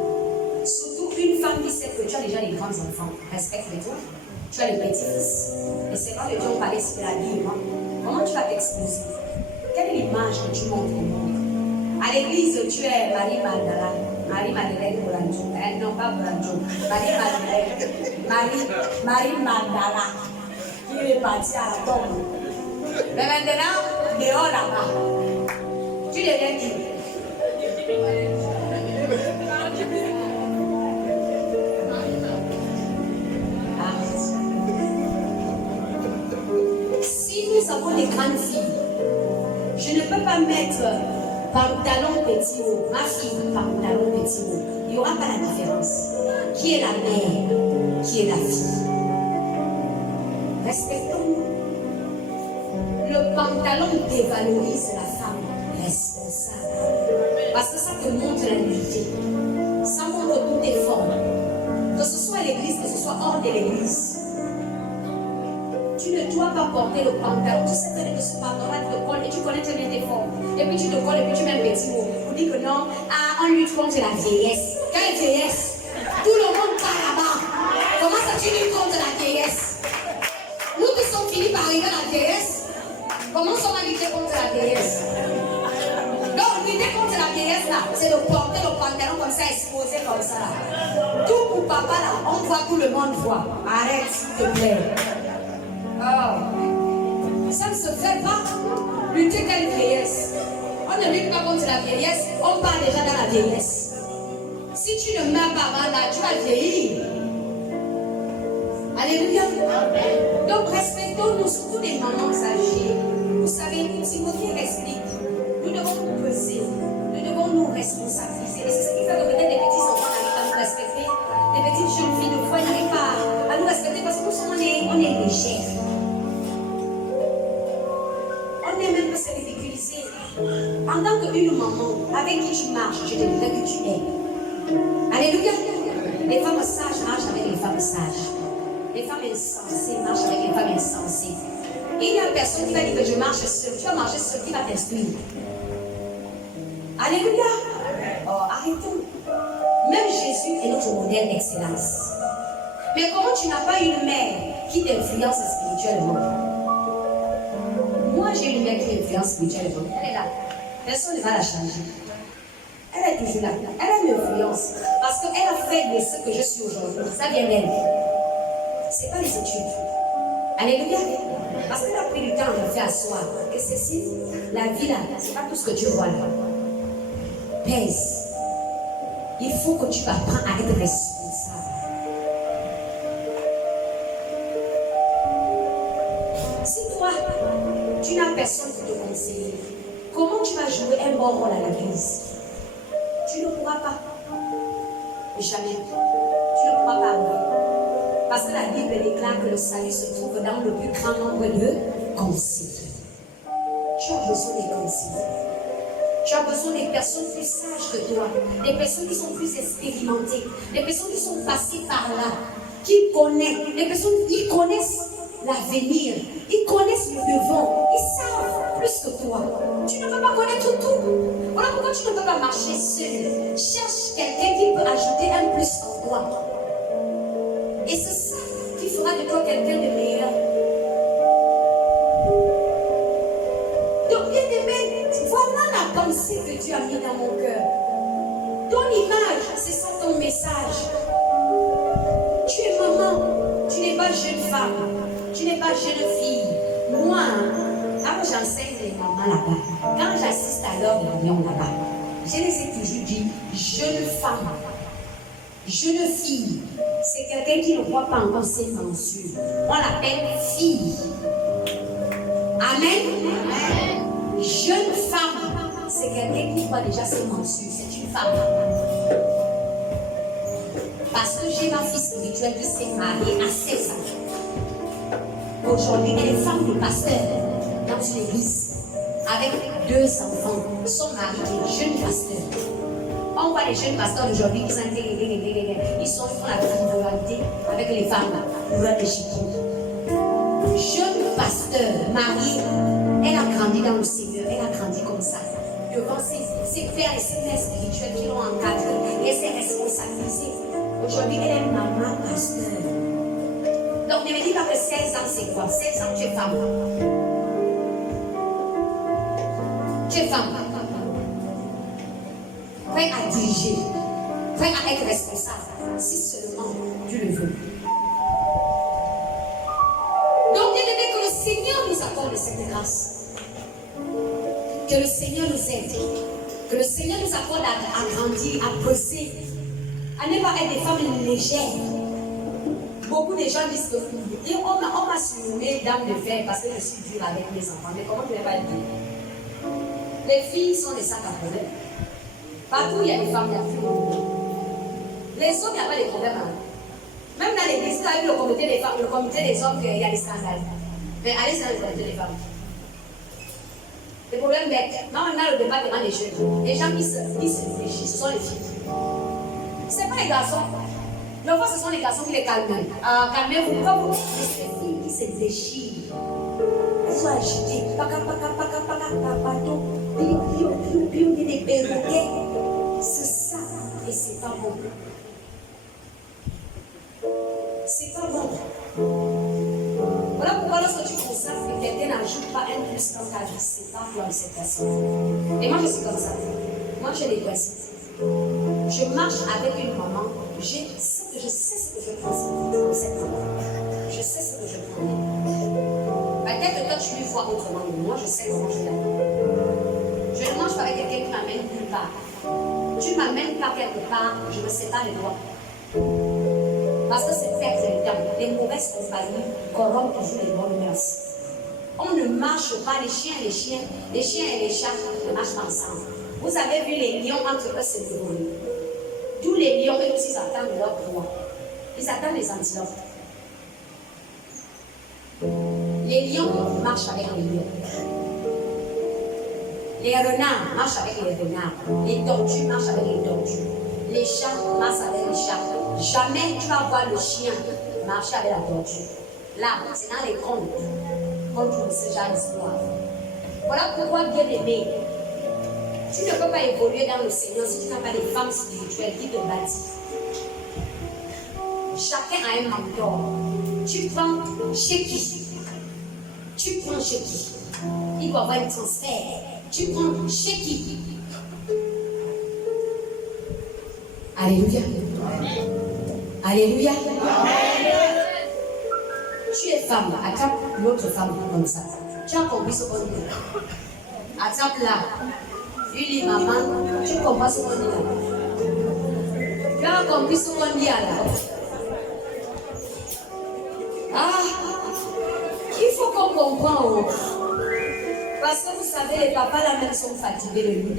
Surtout une femme qui sait que tu as déjà les grands enfants. Respecte-les-toi. Tu as les petits-fils. Et c'est quand les gens ont parlé de la vie, comment tu vas t'exposer? Quelle est l'image que tu montres au monde? À l'église, tu es Marie Magdala. Marie-Madeleine Boulanjo. Non, pas Boulanjo. Marie Magdala. Qui est partie à la tombe. Mais maintenant, dehors là-bas, tu deviens qui? Si nous avons des grandes filles, je ne peux pas mettre pantalon petit haut, ma fille pantalon petit haut. Il n'y aura pas la différence. Qui est la mère? Qui est la fille? Respectons-nous. Le pantalon dévalorise la femme responsable. Parce que ça te montre la nudité. Ça montre toutes tes formes. Que ce soit à l'église, que ce soit hors de l'église. Tu ne dois pas porter le pantalon. Tu sais que ce pantalon te colle et tu connais très bien tes formes. Et puis tu te colles et puis tu mets un petit mot. Pour dire que non, on lutte contre la vieillesse. Quelle vieillesse? Tout le monde part là-bas. Comment ça tu luttes contre la vieillesse? Nous qui sommes finis par arriver à la vieillesse, comment on va lutter contre la vieillesse? Donc, lutter contre la vieillesse là, c'est de porter le pantalon comme ça, exposé comme ça là. Tout pour papa là, on voit, tout le monde voit. Arrête s'il te plaît. Oh. Ça ne se fait pas. Lutter contre la vieillesse. On ne lutte pas contre la vieillesse, on part déjà dans la vieillesse. Si tu ne meurs pas là, tu vas vieillir. Alléluia. Donc respectons-nous, surtout les mamans âgées. Vous savez, Timothée explique, nous devons nous peser, nous devons nous responsabiliser. Et c'est ce qui fait que peut-être les petits enfants n'arrivent pas à nous respecter. Les petites jeunes filles de foi n'arrivent pas à nous respecter parce que nous sommes, on est légers. On est même se ridiculiser. En tant qu'une maman, avec qui tu marches, je te dirais que tu es. Alléluia. Les femmes sages marchent avec les femmes sages. Les femmes insensées marchent avec les femmes insensées. Et il y a personne qui va dire que je marche seule. Tu vas marcher seule, qui va t'instruire. Alléluia. Oh, arrêtons. Même Jésus est notre modèle d'excellence. Mais comment tu n'as pas une mère qui t'influence spirituellement? Moi, j'ai une mère qui m'influence spirituellement. Elle est là. Personne ne va la changer. Elle est toujours là. Elle m'influence. Parce qu'elle a fait de ce que je suis aujourd'hui. Ça vient d'elle. Ce n'est pas les études. Alléluia. Parce qu'elle a pris du temps de faire asseoir que ceci, la vie là, ce n'est pas tout ce que tu vois là. Pèse. Il faut que tu apprennes à être responsable. Si toi, tu n'as personne pour te conseiller, comment tu vas jouer un bon rôle à l'église? Tu ne pourras pas. Jamais. Tu ne pourras pas avoir. Parce que la Bible déclare que le salut se trouve dans le plus grand nombre de conseillers. Tu as besoin des conseillers. Tu as besoin des personnes plus sages que toi, des personnes qui sont plus expérimentées, des personnes qui sont passées par là, qui connaissent, des personnes qui connaissent l'avenir, ils connaissent le devant, ils savent plus que toi. Tu ne peux pas connaître tout. Voilà pourquoi tu ne peux pas marcher seul. Cherche quelqu'un qui peut ajouter un plus en toi. Et c'est ça qui fera de toi quelqu'un de meilleur. Donc, bien aimé, voilà la pensée que Dieu a mis dans mon cœur. Ton image, c'est ça ton message. Tu es maman, tu n'es pas jeune femme, tu n'es pas jeune fille. Moi, quand j'enseigne les mamans là-bas, quand j'assiste à leur réunion là-bas, je les ai toujours dit, jeune femme, jeune fille. C'est quelqu'un qui ne croit pas encore ses mensures. On l'appelle fille. Amen. Jeune femme, c'est quelqu'un qui voit déjà ses mensures. C'est une femme. Parce que j'ai ma fille spirituelle qui s'est mariée à 16 ans. Aujourd'hui, elle est femme de pasteur dans une église avec 2 enfants. Son mari est jeune pasteur. On voit les jeunes pasteurs d'aujourd'hui qui sont ils font la rivalité avec les femmes pour leur échiquier. Jeune pasteur, marié, elle a grandi dans le Seigneur, elle a grandi comme ça. Devant ses pères et ses mères spirituels qui l'ont encadré et s'est responsabilisée. Aujourd'hui, elle est maman pasteur. Donc ne me dis pas que 16 ans c'est quoi? 16 ans tu es femme. Tu es femme. Prêt à diriger, prêt à être responsable, si seulement tu le veux. Donc, bien aimé, que le Seigneur nous accorde cette grâce. Que le Seigneur nous aide. Que le Seigneur nous accorde à grandir, à peser, à ne pas être des femmes légères. Beaucoup de gens disent que on m'a surnommé dame de fer parce que je suis dure avec mes enfants. Mais comment tu ne vas pas le dire? Les filles sont des sacs à problème. Partout, il y a des femmes, il y a des filles. Les hommes, il n'y a pas de problème. Même dans l'église, tu as eu le comité des femmes, le comité des hommes, il y a des scandales. Mais allez dans le comité des femmes. Les problèmes bêtes. Non, on a le département des jeunes. Les gens qui se réfléchissent, ce sont les filles. Ce n'est pas les garçons. Le fois, ce sont les garçons qui les calment. Calmez-vous, pas vous. C'est les filles qui se déchirent. Elles sont agitées. Des perroquets. C'est ça, et c'est pas bon. C'est pas bon. Voilà pourquoi lorsque tu consacres que quelqu'un n'ajoute pas un plus dans ta vie, c'est pas toi cette personne. Et moi je suis comme ça. Moi j'ai des principes. Je marche avec une maman, je sais ce que je pense de cette maman. Je sais ce que je prends. Peut-être que toi tu lui vois autrement, mais moi je sais comment je l'aime. Je ne mange pas avec quelqu'un qui m'amène nulle part. Tu ne m'amènes pas quelque part, je me sépare les doigts. Parce que c'est très évident. Les mauvaises compagnies corrompent toujours les bonnes mœurs. On ne marche pas, les chiens et les chats ne marchent pas ensemble. Vous avez vu les lions entre eux se débrouiller. Tous les lions, eux aussi, ils attendent leur proie. Ils attendent les antilopes. Les lions marchent avec les lions. Les renards marchent avec les renards. Les tortues marchent avec les tortues. Les chats marchent avec les chats. Jamais tu vas voir le chien marcher avec la tortue. Là, c'est dans les contes. Contre ce genre d'histoire. Voilà pourquoi, bien aimé, tu ne peux pas évoluer dans le Seigneur si tu n'as pas des femmes spirituelles qui te bâtissent. Chacun a un mentor. Tu prends chez qui? Tu prends chez qui? Il doit y avoir un transfert. Tu prends chez qui? Alléluia. Alléluia. Tu es femme, attrape l'autre femme comme ça. Tu as compris ce qu'on dit. Attrape là. Tu dis maman, tu comprends ce qu'on dit là. Tu as compris ce qu'on dit là. Ah, il faut qu'on comprenne. Parce que vous savez, les papas là même sont fatigués de nous.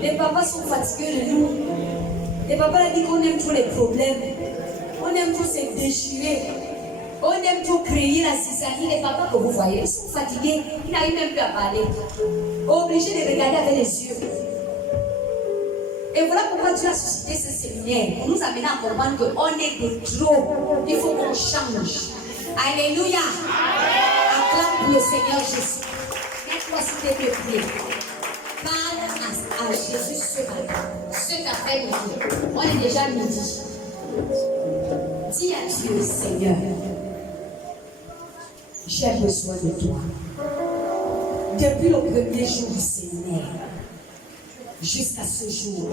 Les papas sont fatigués de nous. Les papas là disent qu'on aime tous les problèmes. On aime tous se déchirer. On aime tout crier la zizanie. Les papas que vous voyez, ils sont fatigués. Ils n'arrivent même plus à parler. Obligés de regarder avec les yeux. Et voilà pourquoi Dieu a suscité ce séminaire. Pour nous amener à comprendre qu'on est de trop. Il faut qu'on change. Alléluia. Acclame pour le Seigneur Jésus. Mets-toi sur tes pieds. Parle à Jésus ce matin. Ce qu'a fait midi. On est déjà midi. Dis à Dieu, Seigneur, j'ai besoin de toi. Depuis le premier jour du séminaire jusqu'à ce jour.